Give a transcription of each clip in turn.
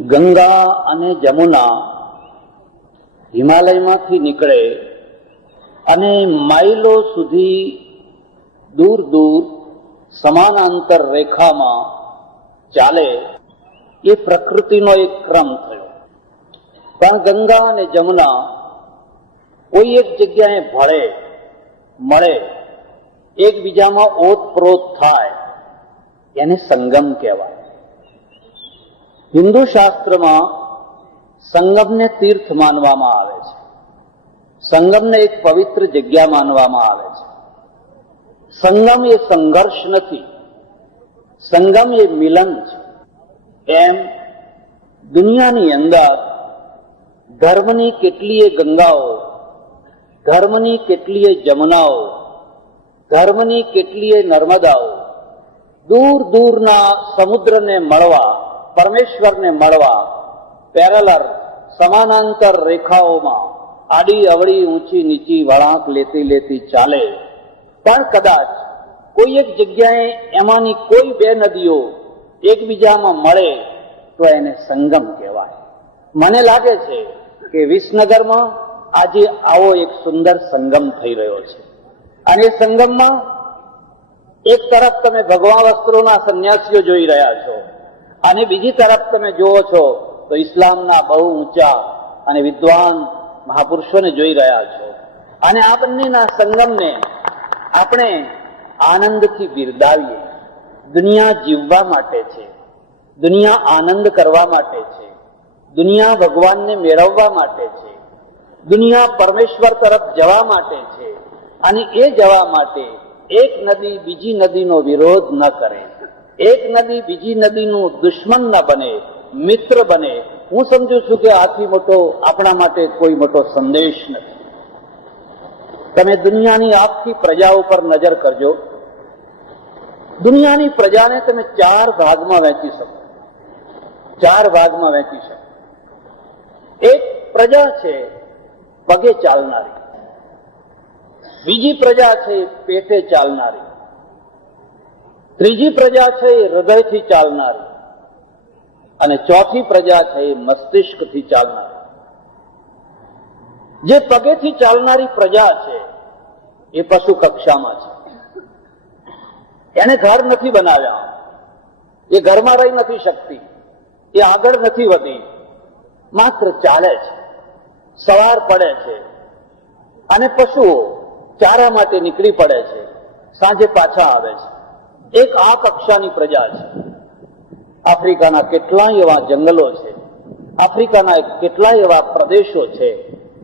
ગંગા અને જમુના હિમાલયમાંથી નીકળે અને માઇલો સુધી દૂર દૂર સમાનાંતર રેખામાં ચાલે, એ પ્રકૃતિનો એક ક્રમ થયો. પણ ગંગા અને જમુના કોઈ એક જગ્યાએ ભળે, મળે, એકબીજામાં ઓતપ્રોત થાય, એને સંગમ કહેવાય. હિન્દુ શાસ્ત્રમાં સંગમને તીર્થ માનવામાં આવે છે. સંગમને એક પવિત્ર જગ્યા માનવામાં આવે છે. સંગમ એ સંઘર્ષ નથી, સંગમ એ મિલન છે. એમ દુનિયાની અંદર ધર્મની કેટલીય ગંગાઓ, ધર્મની કેટલીય જમુનાઓ, ધર્મની કેટલીય નર્મદાઓ દૂર દૂરના સમુદ્રને મળવા, પરમેશ્વરને મળવા પેરેલર સમાનાંતર રેખાઓમાં આડી અવળી ઊંચી નીચી વળાંક લેતી લેતી ચાલે. પણ કદાચ કોઈ એક જગ્યાએ એમાંની કોઈ બે નદીઓ એકબીજામાં મળે તો એને સંગમ કહેવાય. મને લાગે છે કે વિસનગરમાં આજે આવો એક સુંદર સંગમ થઈ રહ્યો છે. અને એ સંગમમાં એક તરફ તમે ભગવા વસ્ત્રોના સંન્યાસીઓ જોઈ રહ્યા છો અને બીજી તરફ તમે જુઓ છો તો ઇસ્લામના બહુ ઊંચા અને વિદ્વાન મહાપુરુષોને જોઈ રહ્યા છો. અને આ બંનેના સંગમને આપણે આનંદથી બિરદાવીએ. દુનિયા જીવવા માટે છે, દુનિયા આનંદ કરવા માટે છે, દુનિયા ભગવાનને મેળવવા માટે છે, દુનિયા પરમેશ્વર તરફ જવા માટે છે. અને એ જવા માટે એક નદી બીજી નદીનો વિરોધ ન કરે, એક નદી બીજી નદીનું દુશ્મન ન બને, મિત્ર બને. હું સમજુ છું કે આથી મોટો આપણા માટે કોઈ મોટો સંદેશ નથી. તમે દુનિયાની આખી પ્રજા ઉપર નજર કરજો. દુનિયાની પ્રજાને તમે 4 ભાગમાં વહેંચી શકો, 4 ભાગમાં વહેંચી શકો. એક પ્રજા છે પગે ચાલનારી, બીજી પ્રજા છે પેટે ચાલનારી, ત્રીજી પ્રજા છે હૃદયથી ચાલનારી, અને ચોથી પ્રજા છે મસ્તિષ્કથી ચાલનારી. જે પગેથી ચાલનારી પ્રજા છે એ પશુ કક્ષામાં છે. એને ઘર નથી બનાવ્યા, એ ઘરમાં રહી નથી શકતી, એ આગળ નથી વધી, માત્ર ચાલે છે, સવાર પડે છે અને પશુઓ ચારા માટે નીકળી પડે છે, સાંજે પાછા આવે છે. એક આ કક્ષાની પ્રજા છે. આફ્રિકાના કેટલાય એવા જંગલો છે, આફ્રિકાના કેટલાય એવા પ્રદેશો છે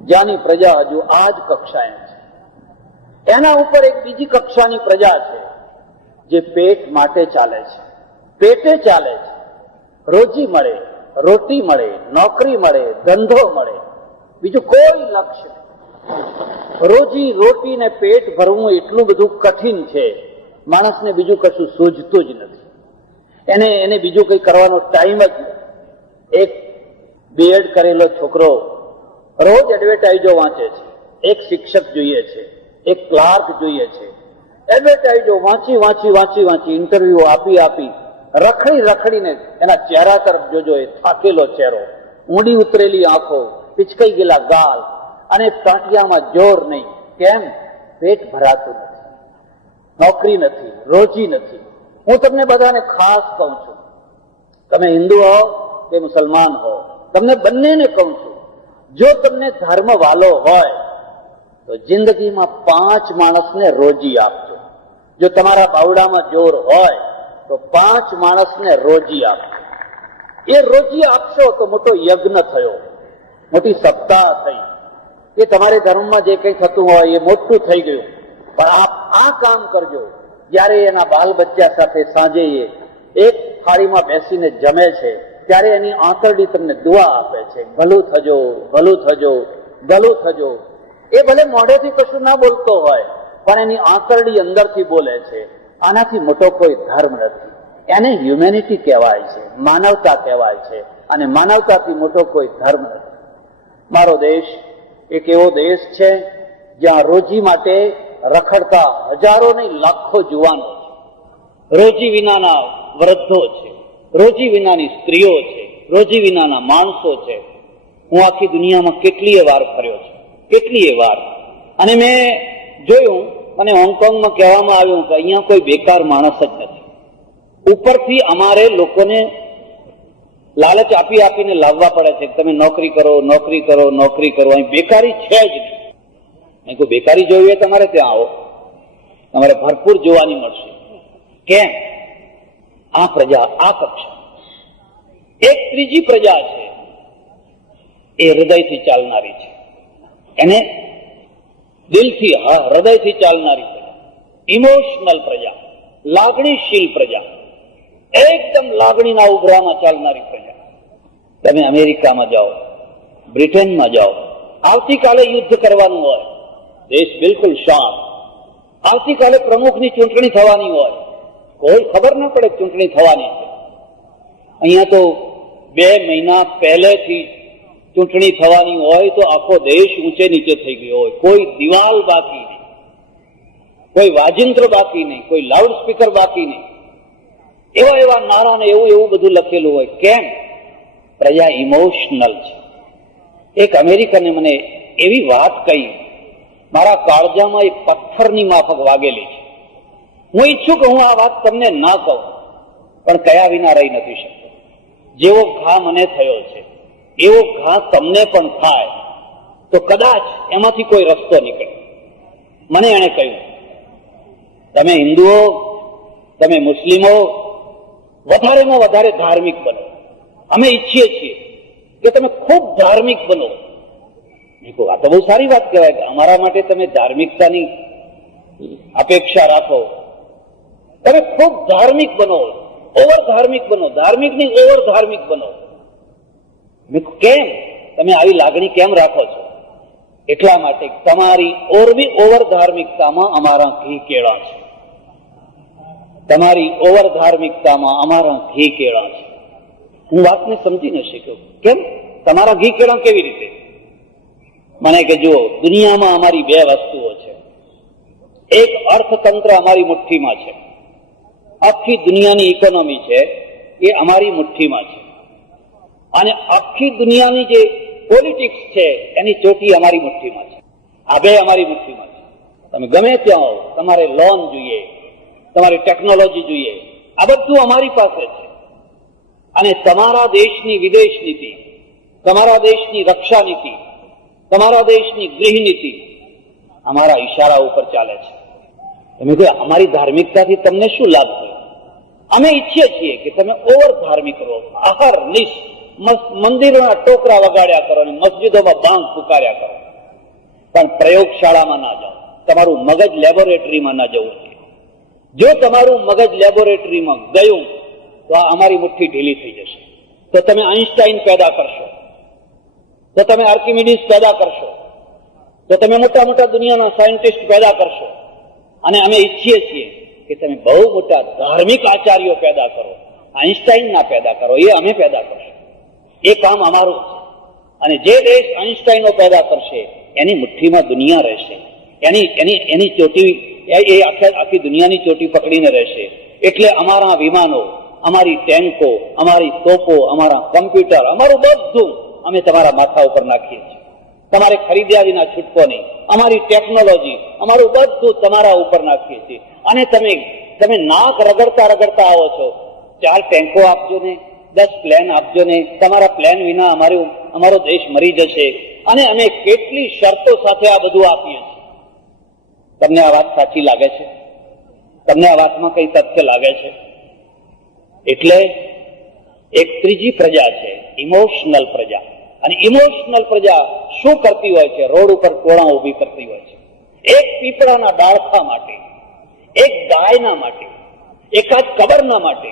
જ્યાંની પ્રજા હજુ આ જ કક્ષાએ છે. એના ઉપર એક બીજી કક્ષાની પ્રજા છે જે પેટ માટે ચાલે છે, પેટે ચાલે છે. રોજી મળે, રોટી મળે, નોકરી મળે, ધંધો મળે, બીજું કોઈ લક્ષ્ય નહીં. રોજી રોટી ને પેટ ભરવું એટલું બધું કઠિન છે, માણસને બીજું કશું સૂઝતું જ નથી. એને બીજું કંઈ કરવાનો ટાઈમ જ નથી. એક બીએડ કરેલો છોકરો રોજ એડવર્ટાઇઝો વાંચે છે. એક શિક્ષક જોઈએ છે, એક ક્લાર્ક જોઈએ છે. એડવર્ટાઇઝો વાંચી વાંચી વાંચી વાંચી, ઇન્ટરવ્યુ આપી આપી, રખડી રખડીને એના ચહેરા તરફ જોજો, એ થાકેલો ચહેરો, ઊંડી ઉતરેલી આંખો, પિચકાઈ ગયેલા ગાલ અને ટાંટિયામાં જોર નહીં. કેમ? પેટ ભરાતું નથી, નોકરી નથી, રોજી નથી. હું તમને બધાને ખાસ કહું છું, તમે હિન્દુ હો કે મુસલમાન હો, તમને બંનેને કહું છું, જો તમને ધર્મ વાલો હોય તો જિંદગીમાં 5 માણસને રોજી આપજો. જો તમારા બાવડામાં જોર હોય તો 5 માણસને રોજી આપજો. એ રોજી આપશો તો મોટો યજ્ઞ થયો, મોટી સપ્તાહ થઈ. એ તમારે ધર્મમાં જે કંઈ થતું હોય એ મોટું થઈ ગયું. પણ આપ આ કામ કરજો. જ્યારે એના બાલ બચ્ચા સાથે સાંજે એક થાળીમાં બેસીને જમે છે ત્યારે એની આંતરડી તમને દુઆ આપે છે, ભલું થજો, ભલું થજો, ભલું થજો. એ ભલે મોઢેથી કશું ના બોલતો હોય પણ એની આંતરડી અંદરથી બોલે છે. આનાથી મોટો કોઈ ધર્મ નથી. એને હ્યુમેનિટી કહેવાય છે, માનવતા કહેવાય છે. અને માનવતાથી મોટો કોઈ ધર્મ નથી. મારો દેશ એક એવો દેશ છે જ્યાં રોજી માટે રખડતા હજારો નહીં લાખો જુવાનો છે, રોજી વિનાના વૃદ્ધો છે, રોજી વિનાની સ્ત્રીઓ છે, રોજી વિનાના માણસો છે. હું આખી દુનિયામાં કેટલીય વાર ફર્યો છું, કેટલીય વાર. અને મેં જોયું, મને હોંગકોંગમાં કહેવામાં આવ્યું કે અહીંયા કોઈ બેકાર માણસ જ નથી. ઉપરથી અમારે લોકોને લાલચ આપી આપીને લાવવા પડે છે કે તમે નોકરી કરો, નોકરી કરો, નોકરી કરો. અહીં બેકારી છે જ નહીં. અહીં કોઈ બેકારી જોવી હોય તમારે ત્યાં આવો, તમારે ભરપૂર જોવાની મળશે. કેમ? આ પ્રજા, આ કક્ષા. એક ત્રીજી પ્રજા છે, એ હૃદયથી ચાલનારી છે. એને દિલથી, હૃદયથી ચાલનારી પ્રજા, ઇમોશનલ પ્રજા, લાગણીશીલ પ્રજા, એકદમ લાગણીના ઉભરામાં ચાલનારી પ્રજા. તમે અમેરિકામાં જાઓ, બ્રિટનમાં જાઓ, આવતીકાલે યુદ્ધ કરવાનું હોય, દેશ બિલકુલ શાંત. આવતીકાલે પ્રમુખની ચૂંટણી થવાની હોય, કોઈ ખબર ના પડે ચૂંટણી થવાની છે. અહીંયા તો 2 મહિના પહેલેથી ચૂંટણી થવાની હોય તો આખો દેશ ઊંચે નીચે થઈ ગયો હોય. કોઈ દિવાલ બાકી નહીં, કોઈ વાજિંત્ર બાકી નહીં, કોઈ લાઉડ સ્પીકર બાકી નહીં. એવા એવા નારા ને એવું એવું બધું લખેલું હોય. કેમ? પ્રજા ઇમોશનલ છે. એક અમેરિકને મને એવી વાત કહી, મારા કાળજામાં એક પથ્થરની માફક વાગેલી છે. હું ઈચ્છું કે હું આ વાત તમને ના કહું, પણ કયા વિના રહી નથી શકતો. જેવો ઘા મને થયો છે એવો ઘા તમને પણ થાય તો કદાચ એમાંથી કોઈ રસ્તો નીકળે. મને એણે કહ્યું, તમે હિન્દુઓ, તમે મુસ્લિમો વધારેમાં વધારે ધાર્મિક બનો. અમે ઈચ્છીએ છીએ કે તમે ખૂબ ધાર્મિક બનો. આ તો બહુ સારી વાત કહેવાય કે અમારા માટે તમે ધાર્મિકતાની અપેક્ષા રાખો. તમે ખૂબ ધાર્મિક બનો, ઓવર ધાર્મિક બનો, ધાર્મિક ની ઓવર ધાર્મિક બનો. કેમ તમે આવી લાગણી કેમ રાખો છો? એટલા માટે તમારી ઓવર ધાર્મિકતામાં અમારા ઘી કેળા છે. તમારી ઓવર ધાર્મિકતામાં અમારા ઘી કેળા છે. હું વાતને સમજી ન શક્યો. કેમ તમારા ઘી કેળા? કેવી રીતે? મને કે જુઓ, દુનિયામાં અમારી 2 વસ્તુઓ છે. એક અર્થતંત્ર અમારી મુઠ્ઠીમાં છે. આખી દુનિયાની ઇકોનોમી છે એ અમારી મુઠ્ઠીમાં છે. અને આખી દુનિયાની જે પોલિટિક્સ છે એની ચોટી અમારી મુઠ્ઠીમાં છે. આ 2 અમારી મુઠ્ઠીમાં છે. તમે ગમે ત્યાં હો, તમારે લોન જોઈએ, તમારી ટેકનોલોજી જોઈએ, આ બધું અમારી પાસે છે. અને તમારા દેશની વિદેશ નીતિ, તમારા દેશની રક્ષા નીતિ, તમારા દેશની ગૃહ નીતિ અમારા ઈશારા ઉપર ચાલે છે. તમે કહો અમારી ધાર્મિકતાથી તમને શું લાભ થયો? અમે ઈચ્છીએ છીએ કે તમે ઓવર ધાર્મિક રહો, આહાર નિશ મંદિરોના ટોકરા વગાડ્યા કરો અને મસ્જિદોમાં બાંગ પુકાર્યા કરો, પણ પ્રયોગશાળામાં ના જાઓ. તમારું મગજ લેબોરેટરીમાં ના જવું જોઈએ. જો તમારું મગજ લેબોરેટરીમાં ગયું તો આ અમારી મુઠ્ઠી ઢીલી થઈ જશે. તો તમે આઈન્સ્ટાઈન પેદા કરશો, તો તમે આર્કિમિડીઝ પેદા કરશો, તો તમે મોટા મોટા દુનિયાના સાયન્ટિસ્ટ પેદા કરશો. અને અમે ઈચ્છીએ છીએ કે તમે બહુ મોટા ધાર્મિક આચાર્યો પેદા કરો. આઈન્સ્ટાઈન ના પેદા કરો, એ અમે પેદા કરશું. એ કામ અમારું છે. અને જે દેશ આઈન્સ્ટાઈનો પેદા કરશે એની મુઠ્ઠીમાં દુનિયા રહેશે. એની ચોટી, એ આખી દુનિયાની ચોટી પકડીને રહેશે. એટલે અમારા વિમાનો, અમારી ટેન્કો, અમારી તોપો, અમારા કોમ્પ્યુટર, અમારું બધું અમે તમારા માથા ઉપર નાખીએ છીએ. તમારે ખરીદ્યા વિના છૂટકો નહીં. અમારી ટેકનોલોજી, અમારું બધું તમારા ઉપર નાખીએ છીએ. અને તમે નાક રગડતા રગડતા આવો છો, 4 ટેન્કો આપજો ને, 10 પ્લેન આપજો ને, તમારા પ્લેન વિના અમારો દેશ મરી જશે. અને અમે કેટલી શરતો સાથે આ બધું આપીએ છીએ. તમને આ વાત સાચી લાગે છે? તમને આ વાતમાં કઈ તથ્ય લાગે છે? એટલે એક ત્રીજી પ્રજા છે, ઇમોશનલ પ્રજા. અને ઇમોશનલ પ્રજા શું કરતી હોય છે? રોડ ઉપર ટોળા ઉભી કરતી હોય છે. એક પીપળાના ડાળખા માટે, એક ગાયના માટે, એકાદ કબરના માટે,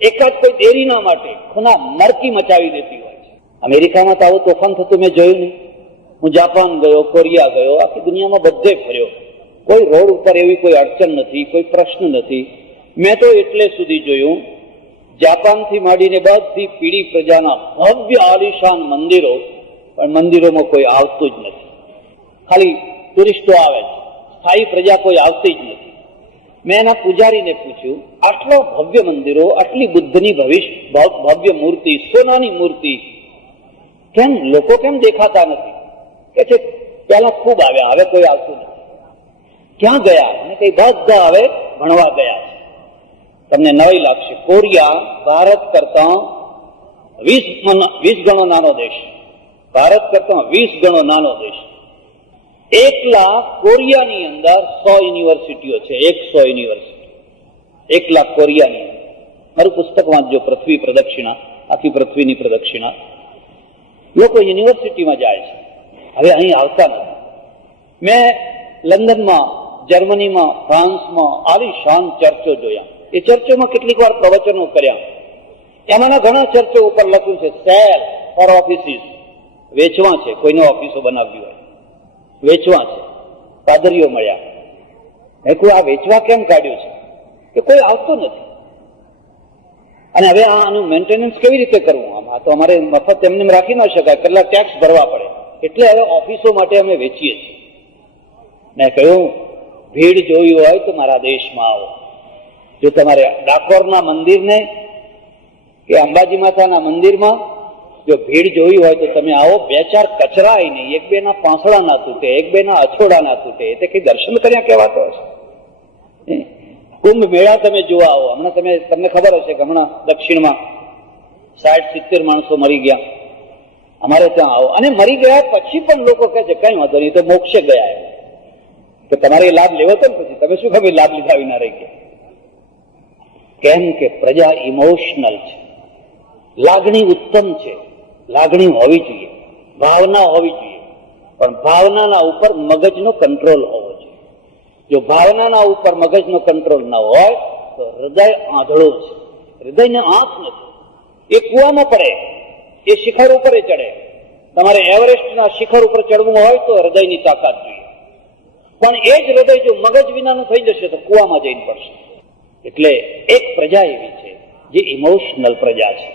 એકાદ કોઈ દેરીના માટે ખૂના મરકી મચાવી દેતી હોય છે. અમેરિકામાં તો આવું તોફાન થતું મેં જોયું નહીં. હું જાપાન ગયો, કોરિયા ગયો, આખી દુનિયામાં બધે ફર્યો. કોઈ રોડ ઉપર એવી કોઈ અડચણ નથી, કોઈ પ્રશ્ન નથી. મેં તો એટલે સુધી જોયું, જાપાનથી માંડીને બધી પીળી પ્રજાના ભવ્ય આલિશાન મંદિરો, પણ મંદિરોમાં કોઈ આવતું જ નથી. ખાલી ટુરિસ્ટો આવે છે, સ્થાયી પ્રજા કોઈ આવતી જ નથી. મેં એના પૂજારીને પૂછ્યું, આટલા ભવ્ય મંદિરો, આટલી બુદ્ધની ભવ્ય મૂર્તિ, સોનાની મૂર્તિ, કેમ લોકો કેમ દેખાતા નથી? કે છે પહેલા ખૂબ આવ્યા, હવે કોઈ આવતું નથી. ક્યાં ગયા? અને કઈ બધા હવે ભણવા ગયા છે. તમને નવાઈ લાગશે, કોરિયા ભારત કરતા 20 ગણો નાનો દેશ, ભારત કરતા 20 ગણો નાનો દેશ. એકલા કોરિયાની અંદર 100 યુનિવર્સિટીઓ છે. 100 યુનિવર્સિટી એકલા કોરિયાની અંદર. મારું પુસ્તક વાંચજો, પૃથ્વી પ્રદક્ષિણા, આખી પૃથ્વીની પ્રદક્ષિણા. લોકો યુનિવર્સિટીમાં જાય છે, હવે અહીં આવતા નથી. મેં લંડનમાં, જર્મનીમાં, ફ્રાન્સમાં આલિશાન ચર્ચો જોયા. એ ચર્ચોમાં કેટલીક વાર પ્રવચનો કર્યા. એમાંના ઘણા ચર્ચો ઉપર લખ્યું છે સેલ ફોર ઓફિસીસ, વેચવા છે. કોઈને ઓફિસો બનાવવી હોય વેચવા છે. પાદરીઓ મળ્યા, મેં કોઈ આ વેચવા કેમ કાઢ્યું છે? કે કોઈ આવતું નથી. અને હવે આનું મેન્ટેનન્સ કેવી રીતે કરવું? આમાં તો અમારે મફત એમને રાખી ન શકાય, કેટલા ટેક્સ ભરવા પડે. એટલે હવે ઓફિસો માટે અમે વેચીએ છીએ. મેં કહ્યું, ભીડ જોવી હોય તો મારા દેશમાં આવો. જો તમારે ડાકોરના મંદિરને કે અંબાજી માતાના મંદિરમાં જો ભીડ જોવી હોય તો તમે આવો. 2-4 કચરાય નહીં, 1-2 ના પાંસળા ના તૂટે, 1-2 ના અછોડા ના તૂટે. એટલે કઈ દર્શન કર્યા કહેવાતો હશે. કુંભ મેળા તમે જોવા આવો. હમણાં તમને ખબર હશે કે હમણાં દક્ષિણમાં 60-70 માણસો મરી ગયા. અમારે ત્યાં આવો. અને મરી ગયા પછી પણ લોકો કહે છે કઈ વાંધો નહીં, તો મોક્ષે ગયા. તો તમારે લાભ લેવો તો પછી તમે શું ખબર લાભ લીધા વિના રહી ગયા? કેમ કે પ્રજા ઇમોશનલ છે, લાગણી ઉત્તમ છે. લાગણી હોવી જોઈએ, ભાવના હોવી જોઈએ, પણ ભાવનાના ઉપર મગજનો કંટ્રોલ હોવો જોઈએ. જો ભાવનાના ઉપર મગજનો કંટ્રોલ ન હોય તો હૃદય આંધળું છે. હૃદયને આંખ નથી. એ કૂવામાં પડે, એ શિખર ઉપર ચડે. તમારે એવરેસ્ટના શિખર ઉપર ચડવું હોય તો હૃદયની તાકાત જોઈએ. પણ એ જ હૃદય જો મગજ વિનાનું થઈ જશે તો કૂવામાં જઈને પડશે. એટલે એક પ્રજા એવી છે જે ઇમોશનલ પ્રજા છે.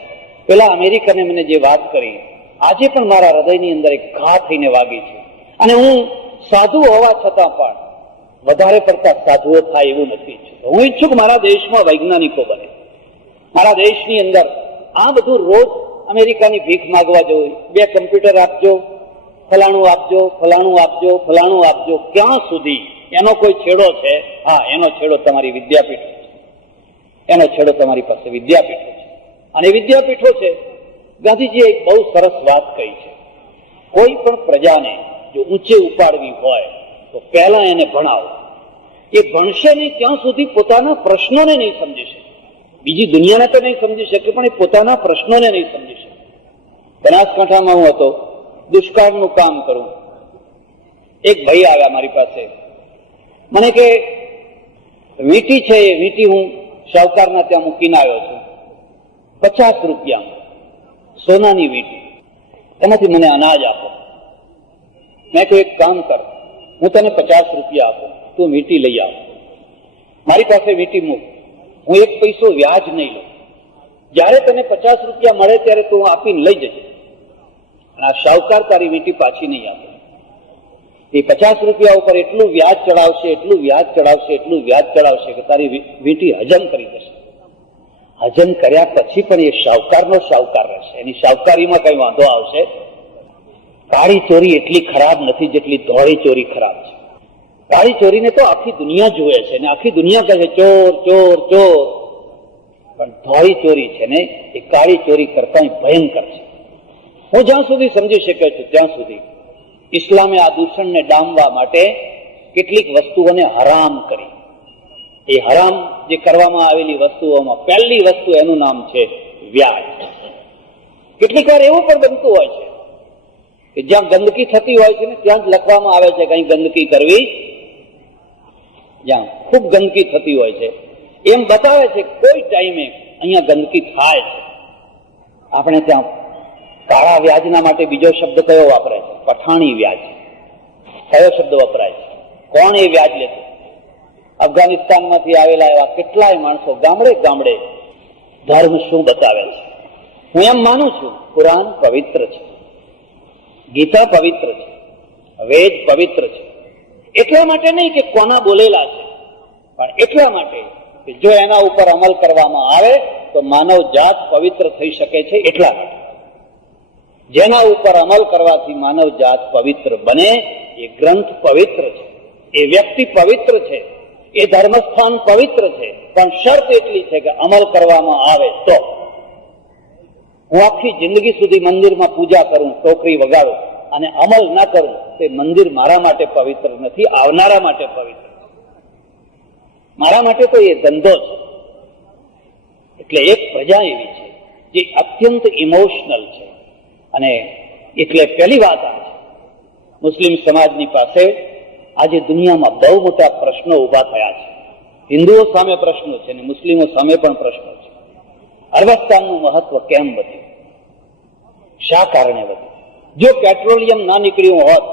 પેલા અમેરિકને મને જે વાત કરી, આજે પણ મારા હૃદયની અંદર એક ઘા થઈને વાગી છે. અને હું સાધુ હોવા છતાં પણ વધારે પડતા સાધુઓ થાય એવું નથી ઈચ્છતો. હું ઈચ્છું કે મારા દેશમાં વૈજ્ઞાનિકો બને. મારા દેશની અંદર આ બધું રોજ અમેરિકાની ભીખ માગવા જવું, 2 કમ્પ્યુટર આપજો, ફલાણું આપજો, ફલાણું આપજો, ફલાણું આપજો, ક્યાં સુધી? એનો કોઈ છેડો છે? હા, એનો છેડો તમારી વિદ્યાપીઠો છે. એનો છેડો તમારી પાસે વિદ્યાપીઠો છે. અને વિદ્યાપીઠો છે. ગાંધીજીએ એક બહુ સરસ વાત કહી છે, કોઈ પણ પ્રજાને જો ઊંચે ઉપાડવી હોય તો પહેલા એને ભણાવો. એ ભણશે નહીં ત્યાં સુધી પોતાના પ્રશ્નોને નહીં સમજી શકે. બીજી દુનિયાને તો નહીં સમજી શકે, પણ એ પોતાના પ્રશ્નોને નહીં સમજી શકે. બનાસકાંઠામાં હું હતો, દુષ્કાળનું કામ કરું. એક ભાઈ આવ્યા મારી પાસે, મને કે વીંટી છે, એ વીંટી હું શાહુકારના ત્યાં મૂકીને આવ્યો છું, 50 રૂપિયામાં, સોનાની વીંટી, એમાંથી મને અનાજ આપો. મેં કહ્યું એક કામ કર, હું તને 50 રૂપિયા આપું, તું વીંટી લઈ આવ. મારી પાસે વીંટી મૂક, હું 1 પૈસો વ્યાજ નહીં લઉં. જયારે તને 50 રૂપિયા મળે ત્યારે તું આપીને લઈ જજે. અને આ શાહુકાર તારી વીંટી પાછી નહીં આપે. એ 50 રૂપિયા ઉપર એટલું વ્યાજ ચડાવશે, એટલું વ્યાજ ચડાવશે, એટલું વ્યાજ ચડાવશે કે તારી વીંટી હજમ કરી જશે. હજમ કર્યા પછી પણ એ શાહુકારનો શાહુકાર રહેશે. એની શાહુકારીમાં કઈ વાંધો આવશે? કાળી ચોરી એટલી ખરાબ નથી જેટલી ધોળી ચોરી ખરાબ છે. કાળી ચોરીને તો આખી દુનિયા જુએ છે ને આખી દુનિયા કહે છે ચોર ચોર ચોર, પણ ધોળી ચોરી છે ને એ કાળી ચોરી કરતા ભયંકર છે. હું જ્યાં સુધી સમજી શક્યો છું ત્યાં સુધી ઇસ્લામે આ દૂષણને ડામવા માટે કેટલીક વસ્તુઓને હરામ કરી. એ હરામ જે કરવામાં આવેલી વસ્તુઓમાં પહેલી વસ્તુ એનું નામ છે વ્યાજ. કેટલીક વાર એવું પણ બનતું હોય છે કે જ્યાં ગંદકી થતી હોય છે ને ત્યાં જ લખવામાં આવે છે કઈ ગંદકી કરવી. જ્યાં ખૂબ ગંદકી થતી હોય છે એમ બતાવે છે કોઈ ટાઈમે અહીંયા ગંદકી થાય છે. આપણે ત્યાં કાળા વ્યાજના માટે બીજો શબ્દ કયો વાપરે છે? પઠાણી વ્યાજ. કયો શબ્દ વપરાય છે? કોણ એ વ્યાજ લેતું? અફઘાનિસ્તાનમાંથી આવેલા એવા કેટલાય માણસો ગામડે ગામડે. ધર્મ શું બતાવે છે? હું એમ માનું છું કુરાન પવિત્ર છે, ગીતા પવિત્ર છે, વેદ પવિત્ર છે. એટલા માટે નહીં કે કોના બોલેલા છે, પણ એટલા માટે કે જો એના ઉપર અમલ કરવામાં આવે તો માનવ જાત પવિત્ર થઈ શકે છે. એટલા માટે જેના ઉપર અમલ કરવાથી માનવ જાત પવિત્ર બને, એ ગ્રંથ પવિત્ર છે, એ વ્યક્તિ પવિત્ર છે, એ ધર્મસ્થાન પવિત્ર છે. પણ શરત એટલી છે કે અમલ કરવામાં આવે તો. હું આખી જિંદગી સુધી મંદિરમાં પૂજા કરું, ટોકરી વગાડું અને અમલ ના કરું, તે મંદિર મારા માટે પવિત્ર નથી, આવનારા માટે પવિત્ર. મારા માટે તો એ ધંધો છે. એટલે એક પ્રજા એવી છે જે અત્યંત ઇમોશનલ છે. અને એટલે પહેલી વાત આ છે, મુસ્લિમ સમાજની પાસે આજે દુનિયામાં બહુ મોટા પ્રશ્નો ઉભા થયા છે. હિન્દુઓ સામે પ્રશ્નો છે અને મુસ્લિમો સામે પણ પ્રશ્નો છે. અરબસ્તાનનું મહત્વ કેમ વધ્યું? શા કારણે વધ્યું? જો પેટ્રોલિયમ ના નીકળ્યું હોત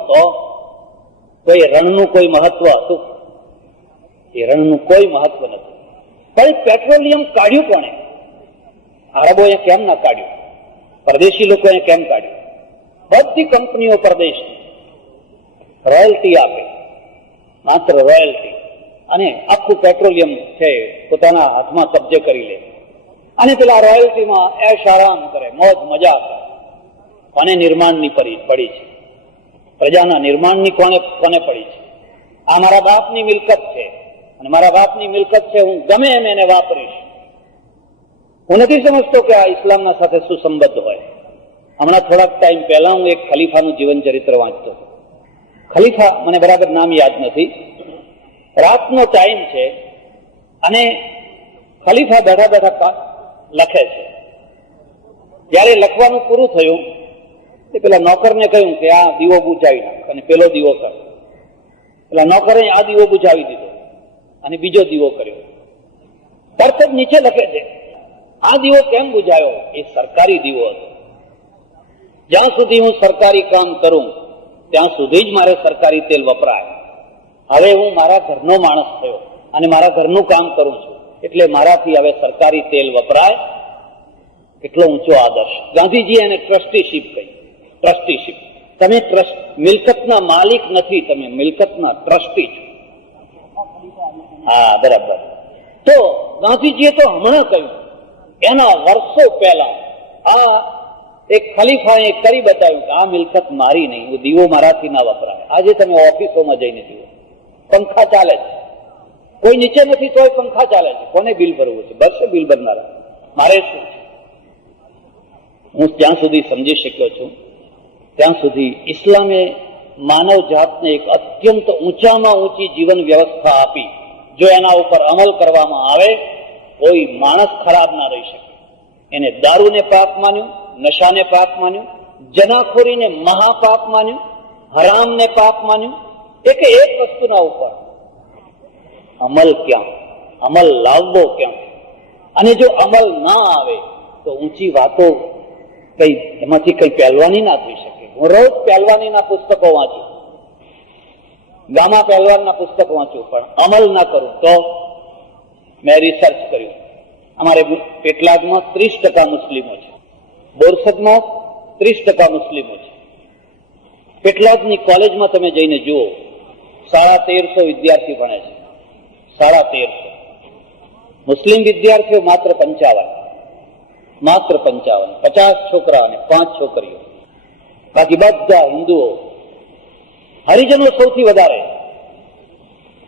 તો એ રણનું કોઈ મહત્વ હતું? એ રણનું કોઈ મહત્વ નથી. પણ પેટ્રોલિયમ કાઢ્યું કોણે? આરબોએ કેમ ના કાઢ્યું? પરદેશી લોકોએ કેમ કાઢ્યું? બધી કંપનીઓ પરદેશની રોયલ્ટી આપે, માત્ર રોયલ્ટી, અને આખું પેટ્રોલિયમ છે પોતાના હાથમાં કબજે કરી લે અને પેલા રોયલ્ટીમાં એશ આરામ કરે, મોજ મજા કરે. કોને નિર્માણની પડી છે? પ્રજાના નિર્માણની કોને પડી છે? આ મારા બાપની મિલકત છે અને મારા બાપની મિલકત છે, હું ગમે એમ એને વાપરીશ. હું નથી સમજતો કે આ ઇસ્લામના સાથે સુસંબદ્ધ હોય. હમણાં થોડાક ટાઈમ પહેલા હું એક ખલીફાનું જીવન ચરિત્ર વાંચતો હતો. ખલીફા, મને બરાબર નામ યાદ નથી. રાતનો ટાઈમ છે અને ખલીફા બેઠા બેઠા લખે છે. જયારે લખવાનું પૂરું થયું તે પેલા નોકરને કહ્યું કે આ દીવો બુજાવી નાખ અને પેલો દીવો કર. પેલા નોકરે આ દીવો બુજાવી દીધો અને બીજો દીવો કર્યો. તરત જ નીચે લખે છે, આ દીવો કેમ બુજાયો? એ સરકારી દીવો હતો. જ્યાં સુધી હું સરકારી કામ કરું ત્યાં સુધી જ મારે સરકારી તેલ વપરાય. હવે હું મારા ઘરનો માણસ થયો અને મારા ઘરનું કામ કરું છું, એટલે મારાથી હવે સરકારી તેલ વપરાય. કેટલો ઊંચો આદર્શ! ગાંધીજી એને ટ્રસ્ટીશીપ કહી. ટ્રસ્ટીશીપ. તમે મિલકતના માલિક નથી, તમે મિલકતના ટ્રસ્ટી છો. હા, બરાબર. તો ગાંધીજીએ તો હમણાં કહ્યું, એના વર્ષો પહેલા આ એક ખલીફાએ કરી બતાવ્યું કે આ મિલકત મારી નહીં, દીવો મારાથી ના વપરાય. આજે તમે ઓફિસોમાં જઈને જુઓ, પંખા ચાલે છે, કોઈ નીચે નથી તોય પંખા ચાલે છે. કોને બિલ ભરવું છે? ભરશે બિલ ભરનારા. મારે શું છે? હું જ્યાં સુધી સમજી શક્યો છું ત્યાં સુધી ઇસ્લામે માનવ જાતને એક અત્યંત ઊંચામાં ઊંચી જીવન વ્યવસ્થા આપી. જો એના ઉપર અમલ કરવામાં આવે, કોઈ માણસ ખરાબ ના રહી શકે. એને દારૂને પાપ માન્યું, નશાને પાપ માન્યું, જનાખોરીને મહાપાપ માન્યું, હરામને પાપ માન્યું. એક વસ્તુના ઉપર અમલ ક્યાં? અમલ લાવવો ક્યાં? અને જો અમલ ના આવે તો ઊંચી વાતો એમાંથી કઈ પહેલવાની ના થઈ શકે. હું રોજ પહેલવાનીના પુસ્તકો વાંચું, ગામા પહેલવાનના પુસ્તક વાંચું, પણ અમલ ના કરું તો. મેં રિસર્ચ કર્યું, અમારે પેટલાદમાં 30% મુસ્લિમો છે, બોરસદમાં 30% મુસ્લિમો છે. પેટલાદની કોલેજમાં તમે જઈને જુઓ, 1350 વિદ્યાર્થી ભણે છે. 1350. મુસ્લિમ વિદ્યાર્થીઓ માત્ર 55. માત્ર 55. 50 છોકરા અને 5 છોકરીઓ. બાકી બધા હિન્દુઓ. હરિજનો સૌથી વધારે.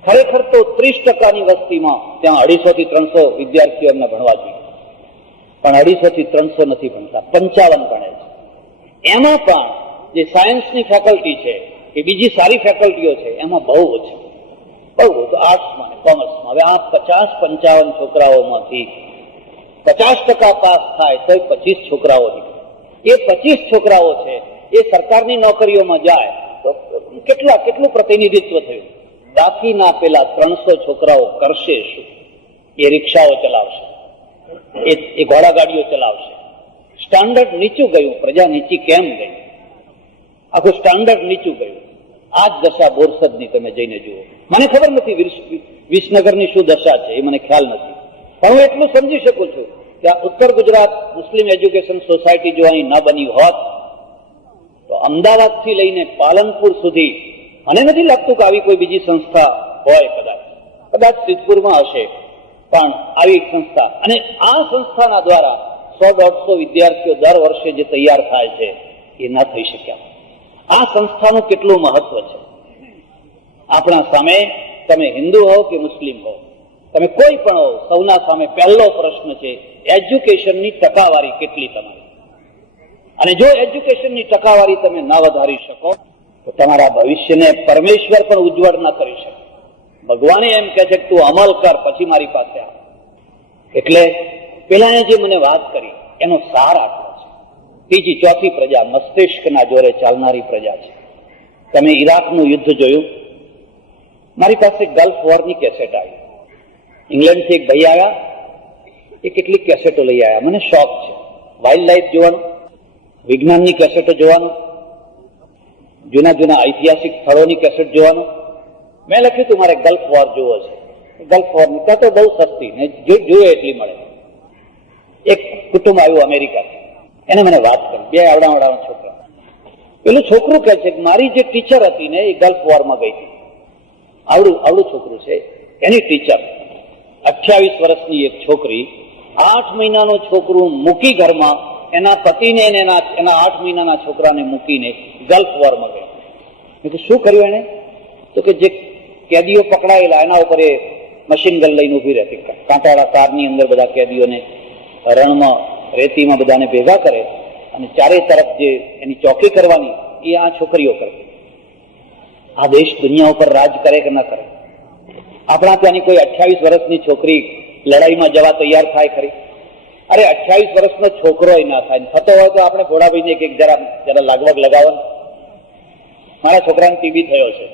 ખરેખર તો 30%ની વસ્તીમાં ત્યાં 250 થી 300 વિદ્યાર્થીઓ એમને ભણવા જોઈએ, પણ 250 થી 300 નથી ભણતા, 55 ભણે છે. એમાં પણ જે સાયન્સની ફેકલ્ટી છે કે બીજી સારી ફેકલ્ટીઓ છે એમાં બહુ ઓછી, બહુ તો આર્ટ્સમાં ને કોમર્સમાં. હવે આ 50-55 છોકરાઓમાંથી 50% પાસ થાય તો 25 છોકરાઓ નીકળે. એ 25 છોકરાઓ છે એ સરકારની નોકરીઓમાં જાય તો કેટલું પ્રતિનિધિત્વ થયું? બાકીના પેલા 300 છોકરાઓ કરશે શું? એ રિક્ષાઓ ચલાવશે, એ ઘોડાગાડીઓ ચલાવશે. સ્ટાન્ડર્ડ નીચું ગયું. પ્રજા નીચી કેમ ગઈ? આખું સ્ટાન્ડર્ડ નીચું ગયું. આ જ દશા બોરસદની તમે જઈને જુઓ. મને ખબર નથી વિસનગરની શું દશા છે, એ મને ખ્યાલ નથી, પણ હું એટલું સમજી શકું છું કે આ ઉત્તર ગુજરાત મુસ્લિમ એજ્યુકેશન સોસાયટી જો અહીં ન બની હોત તો અમદાવાદથી લઈને પાલનપુર સુધી મને નથી લાગતું કે આવી કોઈ બીજી સંસ્થા હોય કદાચ. કદાચ સિદ્ધપુરમાં હશે, પણ આવી એક સંસ્થા, અને આ સંસ્થાના દ્વારા 100-150 વિદ્યાર્થીઓ દર વર્ષે જે તૈયાર થાય છે એ ન થઈ શક્યા. આ સંસ્થાનું કેટલું મહત્વ છે. આપણા સામે, તમે હિન્દુ હો કે મુસ્લિમ હો, તમે કોઈ પણ હો, સૌના સામે પહેલો પ્રશ્ન છે એજ્યુકેશનની ટકાવારી કેટલી તમારી. અને જો એજ્યુકેશનની ટકાવારી તમે ન વધારી શકો તો તમારા ભવિષ્યને પરમેશ્વર પણ ઉજ્જવળ ન કરી શકે. ભગવાને એમ કહે છે કે તું અમલ કર પછી મારી પાસે આવ. એટલે પેલાએ જે મને વાત કરી એનો સાર આટલો છે. ત્રીજી ચોથી પ્રજા મસ્તિષ્કના જોરે ચાલનારી પ્રજા છે. તમે ઈરાકનું યુદ્ધ જોયું? મારી પાસે ગલ્ફ વોરની કેસેટ આવી. ઇંગ્લેન્ડથી એક ભાઈ આવ્યા, એ કેટલીક કેસેટો લઈ આવ્યા. મને શોખ છે વાઇલ્ડ લાઈફ જોવાનો, વિજ્ઞાનની કેસેટો જોવાનો, જૂના જૂના ઐતિહાસિક સ્થળોની કેસેટ જોવાનો. મેં લખ્યું હતું મારે ગલ્ફ વોર જોવો છે. ગલ્ફ વોરની ત્યાં તો બહુ સસ્તી ને જોઈએ એટલી મળે. એક કુટુંબ આવ્યું અમેરિકાથી, એને મને વાત કરી, બે આવડા છોકરા. પેલું છોકરું કહે છે કે મારી જે ટીચર હતી ને એ ગલ્ફ વોરમાં ગઈ હતી. આવડું છોકરું છે, એની ટીચર 28 વર્ષની એક છોકરી, 8 મહિનાનું છોકરું મૂકી ઘરમાં, એના પતિને એના 8 મહિનાના છોકરાને મૂકીને ગલ્ફ વોરમાં ગઈ. મેં શું કર્યું એને? તો કે જે કેદીઓ પકડાયેલા એના ઉપર એ મશીન ગન લઈને ઉભી રહેતી. કાંટાળા કારની અંદર બધા કેદીઓને રણમાં રેતીમાં બધાને ભેગા કરે અને ચારે તરફ જે એની ચોકી કરવાની એ આ છોકરીઓ કરે. આ દેશ દુનિયા ઉપર રાજ કરે કે ન કરે? આપણા ત્યાંની કોઈ 28 વર્ષની છોકરી લડાઈમાં જવા તૈયાર થાય ખરી? અરે 28 વર્ષનો છોકરો ના થાય. થતો હોય તો આપણે ભોળાભાઈને એક જરા લાગવગ લગાવો. મારા છોકરાને ટીબી થયો છે,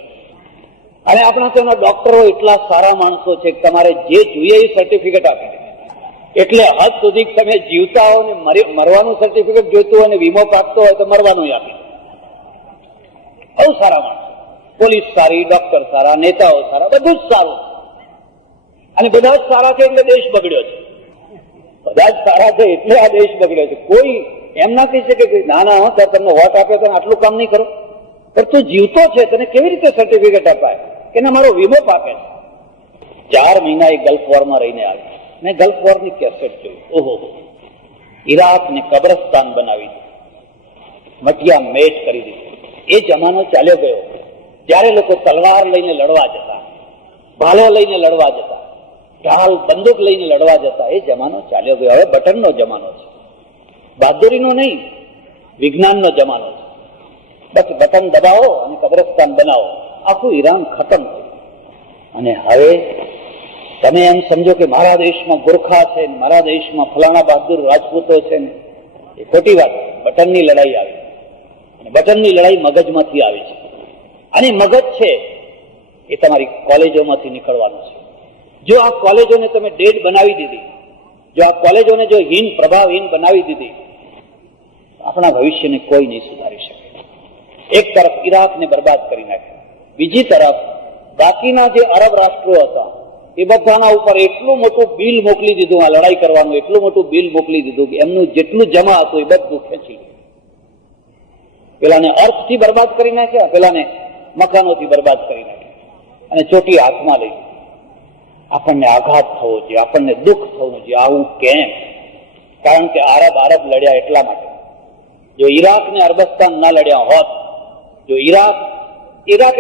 અને આપણા ત્યાંના ડોક્ટરો એટલા સારા માણસો છે કે તમારે જે જોઈએ એ સર્ટિફિકેટ આપી દે. એટલે હદ સુધી તમે જીવતા હો ને મરવાનું સર્ટિફિકેટ જોઈતું હોય ને વીમો પાકતો હોય તો મરવાનું આપી દે. બહુ સારા માણસો. પોલીસ સારી, ડોક્ટર સારા, નેતાઓ સારા, બધું જ સારું. અને બધા જ સારા છે એટલે દેશ બગડ્યો છે. બધા જ સારા છે એટલે આ દેશ બગડ્યો છે. કોઈ એમ ના કહી શકે કે ના ના સર તમને વોટ આપ્યો તો આટલું કામ નહીં કરો. પણ તું જીવતો છે, તને કેવી રીતે સર્ટિફિકેટ અપાય કે ના મારો વીમો પાકે છે? 4 મહિના એ ગલ્ફ વોરમાં રહીને આવી. મેં ગલ્ફ વોરની કેસેટ જોઈ. ઓહો, ઈરાકને કબ્રસ્તાન બનાવી દીધું, મટિયા મેટ કરી દીધું. એ જમાનો ચાલ્યો ગયો જ્યારે લોકો તલવાર લઈને લડવા જતા, ભાલો લઈને લડવા જતા, ઢાલ બંદૂક લઈને લડવા જતા. એ જમાનો ચાલ્યો ગયો. હવે બટનનો જમાનો છે, બહાદુરીનો નહીં, વિજ્ઞાનનો જમાનો છે. બસ બટન દબાવો અને કબ્રસ્તાન બનાવો. આખું ઈરાન ખતમ થયું. અને હવે તમે એમ સમજો કે મારા દેશમાં ગુરખા છે, મારા દેશમાં ફલાણા બહાદુર રાજપૂતો છે ને, એ ખોટી વાત. બટનની લડાઈ આવી, અને બટનની લડાઈ મગજમાંથી આવી છે. અને મગજ છે એ તમારી કોલેજોમાંથી નીકળવાનું છે. જો આ કોલેજોને તમે ડેડ બનાવી દીધી, જો આ કોલેજોને જો પ્રભાવહીન બનાવી દીધી, આપણા ભવિષ્યને કોઈ નહીં સુધારી શકે. એક તરફ ઈરાકને બરબાદ કરી નાખ્યું, બીજી તરફ બાકીના જે અરબ રાષ્ટ્રો હતા એ બધાના ઉપર એટલું મોટું બિલ મોકલી દીધું, આ લડાઈ કરવાનું એટલું મોટું બિલ મોકલી દીધું કે એમનું જેટલું જમા હતું એ બધું ખેંચી લીધું. પેલાને અર્થથી બરબાદ કરી નાખ્યા, પેલાને મકાનોથી બરબાદ કરી નાખ્યા, અને ચોટી હાથમાં લઈ. આપણને આઘાત થવો જોઈએ, આપણને દુઃખ થવું જોઈએ. આવું કેમ? કારણ કે આરબ લડ્યા એટલા માટે. જો ઈરાક ને અરબસ્તાન ના લડ્યા હોત, જો ઈરાક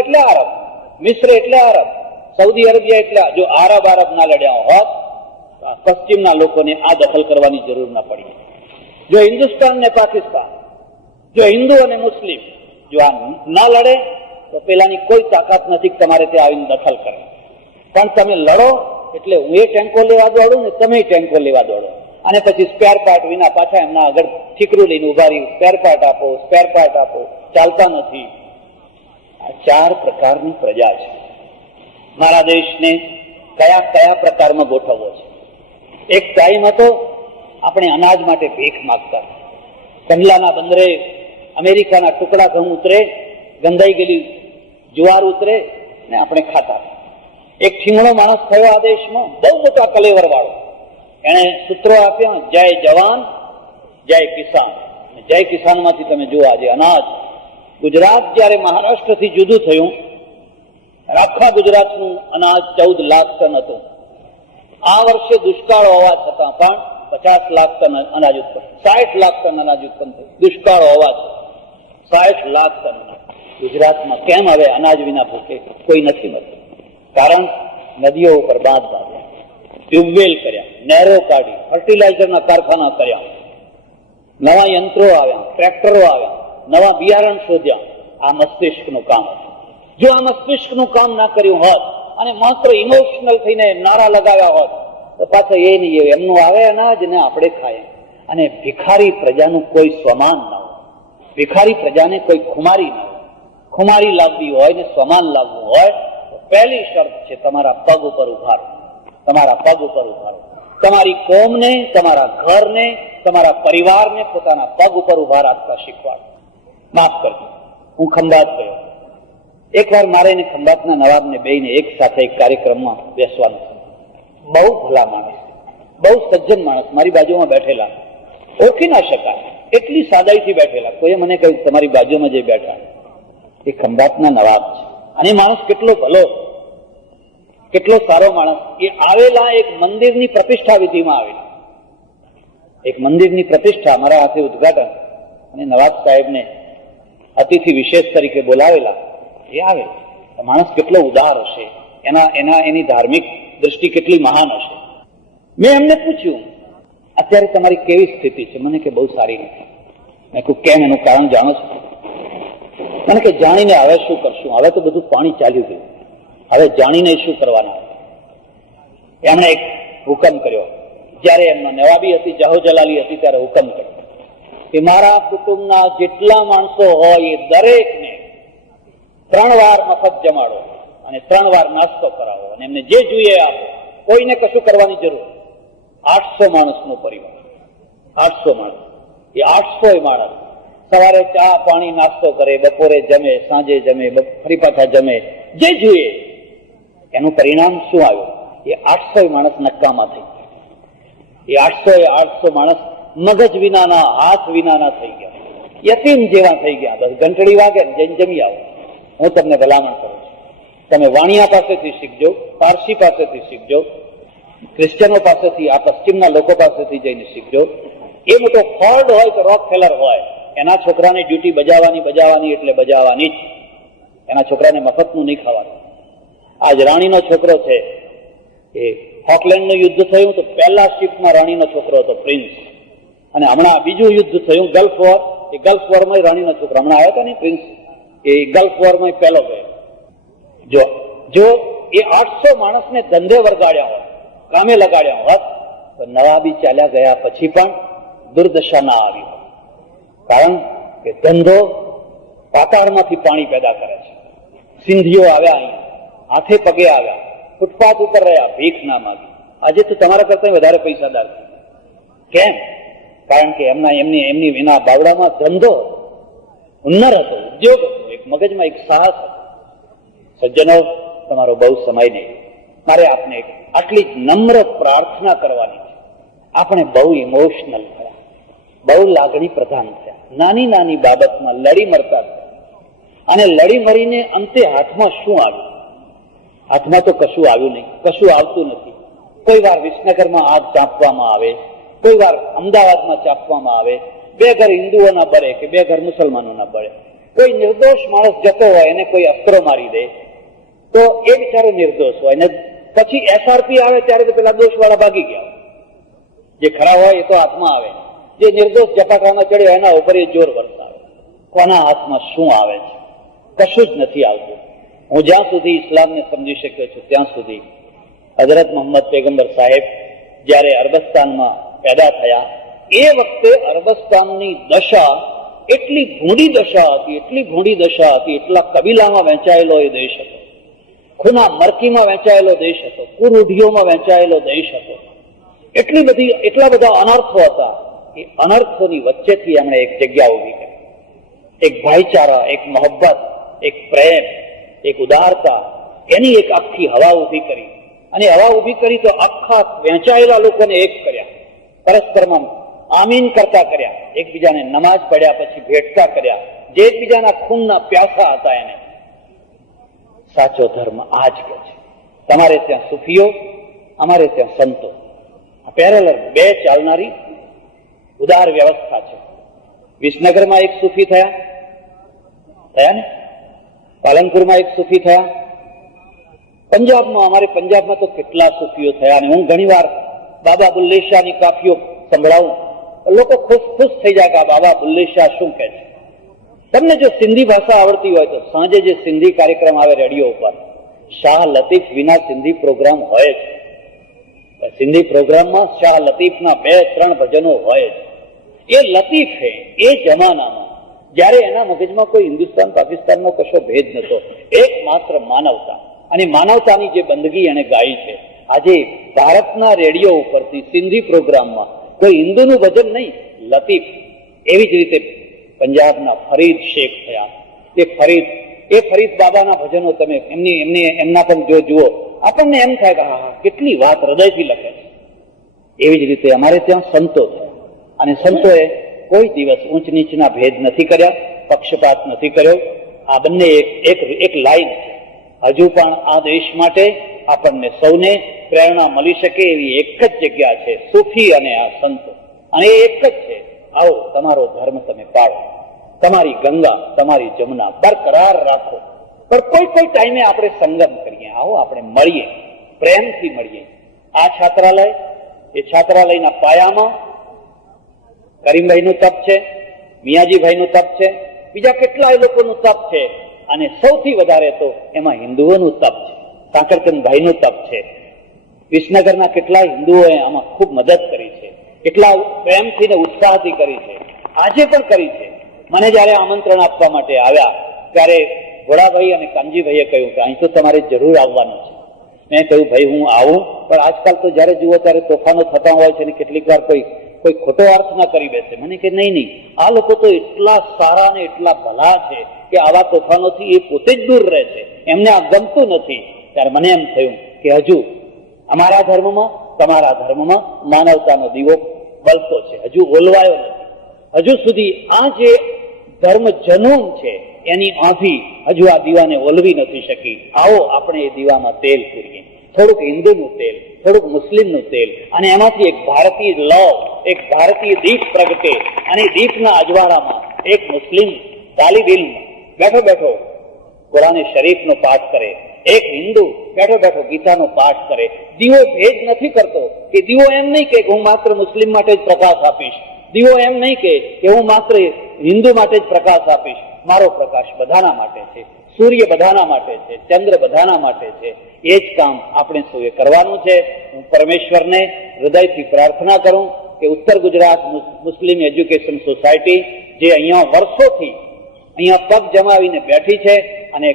એટલે આરબ, મિસ્ર એટલે આરબ, સઉદી અરેબિયા એટલે, જો આરબ ના લડ્યા હોત તો પશ્ચિમના લોકોને આ દખલ કરવાની જરૂર ના પડી. જો હિન્દુસ્તાન ને પાકિસ્તાન, જો હિન્દુ અને મુસ્લિમ જો આ ના લડે તો પેલાની કોઈ તાકાત નથી તમારે ત્યાં આવીને દખલ કરે. પણ તમે લડો એટલે હું એ ટેન્કો લેવા દોડું ને તમે ટેન્કો લેવા દોડો, અને પછી સ્પેર પાર્ટ વિના પાછા એમના આગળ ઠીકરું લઈને ઉભા રહી, સ્પેર પાર્ટ આપો, ચાલતા નથી. આ 4 પ્રકારની પ્રજા છે. મારા દેશને કયા પ્રકારમાં ગોઠવવો છે? એક ટાઈમ હતો આપણે અનાજ માટે ભીખ માંગતા. કંડલાના બંદરે અમેરિકાના ટુકડા ઘઉં ઉતરે, ગંધાઈ ગયેલી જુવાર ઉતરે ને આપણે ખાતા. એક ઠીંગણો માણસ થયો આ દેશમાં, બહુ મોટા કલેવર વાળો. એને સૂત્રો આપ્યા, જય જવાન જય કિસાન. જય કિસાનમાંથી તમે જુઓ આજે અનાજ. ગુજરાત જયારે મહારાષ્ટ્રથી જુદું થયું અને આખા ગુજરાતનું અનાજ 14 લાખ ટન હતું. આ વર્ષે દુષ્કાળ હોવા છતાં પણ 50 લાખ ટન અનાજ ઉત્પન્ન, 60 લાખ ટન અનાજ ઉત્પન્ન થયું. દુષ્કાળ હોવા છતાં 60 લાખ ટન. ગુજરાતમાં કેમ હવે અનાજ વિના ભૂખે કોઈ નથી મળતું? કારણ નદીઓ ઉપર બાંધ બાંધ્યા, ટ્યુબવેલ કર્યા, નહેરો કાઢી, ફર્ટિલાઇઝરના કારખાના કર્યા, નવા યંત્રો આવ્યા, ટ્રેક્ટરો આવ્યા, નવા બિયારણ શોધ્યા. આ મસ્તિષ્કનું કામ હતું. જો આ મસ્તિષ્કનું કામ ના કર્યું હોત અને માત્ર ઇમોશનલ થઈને નારા લગાવ્યા હોત તો પાછા એ નહીં, એમનું આવે અનાજ ને આપણે ખાઈએ. અને ભિખારી પ્રજાનું કોઈ સ્વમાન ન હોય, ભિખારી પ્રજાને કોઈ ખુમારી ન હોય. ખુમારી લાવવી હોય ને સ્વમાન લાવવું હોય તો પહેલી શરત છે તમારા પગ ઉપર ઉભા રહો. તમારા પગ ઉપર ઉભા રહો. તમારી કોમને, તમારા ઘરને, તમારા પરિવારને પોતાના પગ ઉપર ઉભા રાખતા શીખવાડો. માફ કરજો, હું ખંભાત ગયો. એકવાર મારે ને ખંભાતના નવાબને બેયને એક સાથે એક કાર્યક્રમમાં બેસવાનું છે. બહુ ભલા માણસ, બહુ સજ્જન માણસ મારી બાજુમાં બેઠેલા, ઓળખી ના શકાય એટલી સાદાઈથી બેઠેલા. કોઈએ મને કહ્યું તમારી બાજુમાં જે બેઠા એ ખંભાતના નવાબ છે. અને માણસ કેટલો ભલો, કેટલો સારો માણસ. એ આવેલા એક મંદિરની પ્રતિષ્ઠા વિધિમાં આવેલા, એક મંદિરની પ્રતિષ્ઠા મારા હાથે ઉદઘાટન, અને નવાબ સાહેબને અતિથિ વિશેષ તરીકે બોલાવેલા. એ આવે માણસ કેટલો ઉદાર હશે, એની ધાર્મિક દ્રષ્ટિ કેટલી મહાન હશે. મેં એમને પૂછ્યું અત્યારે તમારી કેવી સ્થિતિ છે? મને કે બહુ સારી નથી. મેં કહ્યું કેમ? એનું કારણ જાણો છો? મને કે જાણીને હવે શું કરશું? હવે તો બધું પાણી ચાલ્યું ગયું, હવે જાણીને શું કરવાના? એમણે એક હુકમ કર્યો. જયારે એમનો નવાબી હતી, જાહોજલાલી હતી, ત્યારે હુકમ કર્યો કે મારા કુટુંબના જેટલા માણસો હોય એ દરેકને 3 વાર મફત જમાડો અને 3 વાર નાસ્તો કરાવો અને એમને જે જોઈએ આપો. કોઈને કશું કરવાની જરૂર. 800 માણસનો પરિવાર, 800 માણસ. એ 800 માણસ સવારે ચા પાણી નાસ્તો કરે, બપોરે જમે, સાંજે જમે, ફરી પાછા જમે, જે જોઈએ. એનું પરિણામ શું આવ્યું? એ 800 માણસ નકામા થઈ ગયા. એ 800 માણસ મગજ વિનાના, હાથ વિનાના થઈ ગયા, યતીમ જેવા થઈ ગયા. બસ ઘંટડી વાગે જઈને જમી આવો. હું તમને ભલામણ કરું છું, તમે વાણિયા પાસેથી શીખજો, પારસી પાસેથી શીખજો, ક્રિશ્ચનો પાસેથી, આ પશ્ચિમના લોકો પાસેથી જઈને શીખજો. એ મોટો ફોર્ડ હોય કે રોક ફેલર હોય, એના છોકરાને ડ્યુટી બજાવવાની એટલે બજાવવાની જ. એના છોકરાને મફતનું નહીં ખાવાનું. આજ રાણીનો છોકરો છે, એ ફોકલેન્ડનું યુદ્ધ થયું તો પહેલા શિપમાં રાણીનો છોકરો હતો, પ્રિન્સ. અને હમણાં બીજું યુદ્ધ થયું, ગલ્ફ વોર. એ ગલ્ફ વોરમાં રાણીનો છોકરો હમણાં આવ્યો હતો ને, પ્રિન્સ. એ ગલ્ફ વોરમાં પહેલો ગયો. જો એ 800 માણસને ધંધે વરગાડ્યા હોત, કામે લગાડ્યા હોત, તો નવાબી ચાલ્યા ગયા પછી પણ દુર્દશા ના આવી હોત. કારણ કે ધંધો પાતાળમાંથી પાણી પેદા કરે છે. સિંધીઓ આવ્યા, અહીંયા હાથે પગે આવ્યા, ફૂટપાથ ઉપર રહ્યા, ભીખ ના માગી. આજે તો તમારા કરતા વધારે પૈસાદાર છે. કેમ? કારણ કે એમની એના બાવડામાં ધંધો, હુન્નર હતો, ઉદ્યોગ હતો, એક મગજમાં એક સાહસ હતો. સજ્જનો, તમારો બહુ સમય નહીં. મારે આપને આટલી જ નમ્ર પ્રાર્થના કરવાની છે. આપણે બહુ ઇમોશનલ થયા, બહુ લાગણી પ્રધાન થયા, નાની નાની બાબતમાં લડી મરતા થયા. અને લડી મરીને અંતે હાથમાં શું આવ્યું? હાથમાં તો કશું આવ્યું નહીં, કશું આવતું નથી. કોઈ વાર વિસનગરમાં આગ ચાંપવામાં આવે, કોઈ વાર અમદાવાદમાં ચાંપવામાં આવે. 2 ઘર હિન્દુઓના બળે કે 2 ઘર મુસલમાનોના બળે. કોઈ નિર્દોષ માણસ જતો હોય એને કોઈ અસ્ત્રો મારી દે તો એ બિચારો નિર્દોષ હોય, ને પછી એસઆરપી આવે ત્યારે તો પેલા દોષવાળા ભાગી ગયા. જે ખરા હોય એ તો હાથમાં આવે, જે નિર્દોષ ઝપાટામાં ચડ્યો એના ઉપર એ જોર વરસાવે. કોના હાથમાં શું આવે છે? કશું જ નથી આવતું. હું જ્યાં સુધી ઇસ્લામને સમજી શક્યો છું ત્યાં સુધી હઝરત મોહમ્મદ પૈગંબર સાહેબ જયારે અરબસ્તાનમાં પેદા થયા એ વખતે અરબસ્તાનની દશા એટલી ભૂંડી દશા હતી, એટલી ભૂંડી દશા હતી. એટલા કબીલામાં વહેંચાયેલો એ દેશ હતો, ખૂના મરકીમાં વહેંચાયેલો દેશ હતો, કુરૂઢીઓમાં વહેંચાયેલો દેશ હતો. એટલા બધા અનર્થો હતા. એ અનર્થોની વચ્ચેથી એમણે એક જગ્યા ઉભી કરી, એક ભાઈચારા, એક મોહબ્બત, એક પ્રેમ, એક ઉદારતા, એની એક આખી હવા ઉભી કરી. અને હવા ઉભી કરી તો આખા વહેંચાયેલા લોકોને એક કર્યા, પરસ્પરમાં આમીન કરતા કર્યા, એકબીજાને નમાજ પડ્યા પછી ભેટતા કર્યા. જે એકબીજાના ખૂનના પ્યાસા હતા એને સાચો ધર્મ આ જ કે છે. તમારે ત્યાં સુફીઓ, અમારે ત્યાં સંતો, પેરેલલ બે ચાલનારી ઉદાર વ્યવસ્થા છે. વિસનગરમાં એક સુફી થયા ને, પાલનપુરમાં એક સુફી થયા, પંજાબમાં, અમારે પંજાબમાં તો કેટલા સુફીઓ થયા. અને હું ઘણી વાર બાબા બુલ્લે શાહની કાફીઓ સંભળાવું, લોકો ખુશ થઈ જાય કે આ બાબા બુલ્લે શાહ શું કહે છે. તમને જો સિંધી ભાષા આવડતી હોય તો સાંજે જે સિંધી કાર્યક્રમ આવે રેડિયો ઉપર, શાહ લતીફ વિના સિંધી પ્રોગ્રામ હોય જ. સિંધી પ્રોગ્રામમાં શાહ લતીફના 2-3 ભજનો હોય જ. એ લતીફ હે એ જમાનામાં જ્યારે એના મગજમાં કોઈ હિન્દુસ્તાન પાકિસ્તાનનો કશો ભેદ નતો, એકમાત્ર માનવતા, અને માનવતાની જે બંદગી એને ગાઈ છે. આજે ભારતના રેડિયો ઉપરથી સિંધી પ્રોગ્રામમાં કોઈ હિન્દુનું ભજન નહીં, લતીફ. એવી જ રીતે પંજાબના ફરીદ શેખ થયા. એ ફરીદ બાબાના ભજનો તમે એમના પણ જો જુઓ, આપણને એમ થાય કે હા કેટલી વાત હૃદયથી લખે છે. એવી જ રીતે અમારે ત્યાં સંતો થયા, અને સંતોએ કોઈ દિવસ ઊંચ નીચના ભેદ નથી કર્યા, પક્ષપાત નથી કર્યો. આ બંને એક લાઈન છે. હજુ પણ આ દેશ માટે આપણને સૌને પ્રેરણા મળી શકે એવી એક જ જગ્યા છે, સુફી અને આ સંતો. અને એ એક જ છે, આવો તમારો ધર્મ તમે પાળો, તમારી ગંગા તમારી જમુના બરકરાર રાખો. પણ કોઈ ટાઈમે આપણે સંગમ કરીએ, આવો આપણે મળીએ, પ્રેમથી મળીએ. આ છાત્રાલય, એ છાત્રાલયના પાયામાં કરીમભાઈનું તપ છે, મિયાજીભાઈનું તપ છે, બીજા કેટલાય લોકોનું તપ છે, અને સૌથી વધારે તો એમાં હિન્દુઓનું તપ છે, કાંકરચંદભાઈનું તપ છે. વિસનગરના કેટલાય હિન્દુઓએ આમાં ખૂબ મદદ કરી છે, એટલા પ્રેમથી ને ઉત્સાહથી કરી છે, આજે પણ કરી છે. મને જયારે આમંત્રણ આપવા માટે આવ્યા ત્યારે ભોળાભાઈ અને કાનજીભાઈએ કહ્યું કે અહીં તો તમારે જરૂર આવવાનું છે. મેં કહ્યું ભાઈ હું આવું, પણ આજકાલ તો જયારે જુઓ ત્યારે તોફાનો થતા હોય છે, અને કેટલીક વાર કોઈ ખોટો અર્થ ના કરી બેસે. મને કે નહીં, આ લોકો તો એટલા સારા ને એટલા ભલા છે કે આવા તોફાનોથી એ પોતે જ દૂર રહે છે, એમને આ ગમતું નથી. ત્યારે મને એમ થયું કે હજુ અમારા ધર્મમાં, તમારા ધર્મમાં માનવતાનો દીવો બળતો છે, હજુ ઓલવાયો નથી. હજુ સુધી આ જે ધર્મ જનૂન છે એની આંધી હજુ આ દીવાને ઓલવી નથી શકી. આવો આપણે એ દીવામાં તેલ પૂરીએ, થોડુંક હિન્દુનું તેલ, થોડુંક મુસ્લિમનું તેલ, અને એમાંથી એક ભારતીય લવ, એક ભારતીય દીપ પ્રગટે. અને દીપના અજવાળામાં એક મુસ્લિમ તાલિબ ઇલ્મ બેઠો બેઠો કુરાન શરીફનો પાઠ કરે, એક હિન્દુ બેઠો બેઠો ગીતાનો પાઠ કરે. દીવો ભેદ નથી કરતો, કે દીવો એમ નહીં કે હું માત્ર મુસ્લિમ માટે જ પ્રકાશ આપીશ, દીવો એમ નહીં કે હું માત્ર હિન્દુ માટે જ પ્રકાશ આપીશ. મારો પ્રકાશ બધાના માટે છે, સૂર્ય બધાના માટે છે, ચંદ્ર બધાના માટે છે. એ જ કામ આપણે સૌએ કરવાનું છે. હું પરમેશ્વરને હૃદયથી પ્રાર્થના કરું કે ઉત્તર ગુજરાત મુસ્લિમ એજ્યુકેશન સોસાયટી જે અહીંયા વર્ષોથી અહીંયા પગ જમાવીને બેઠી છે, અને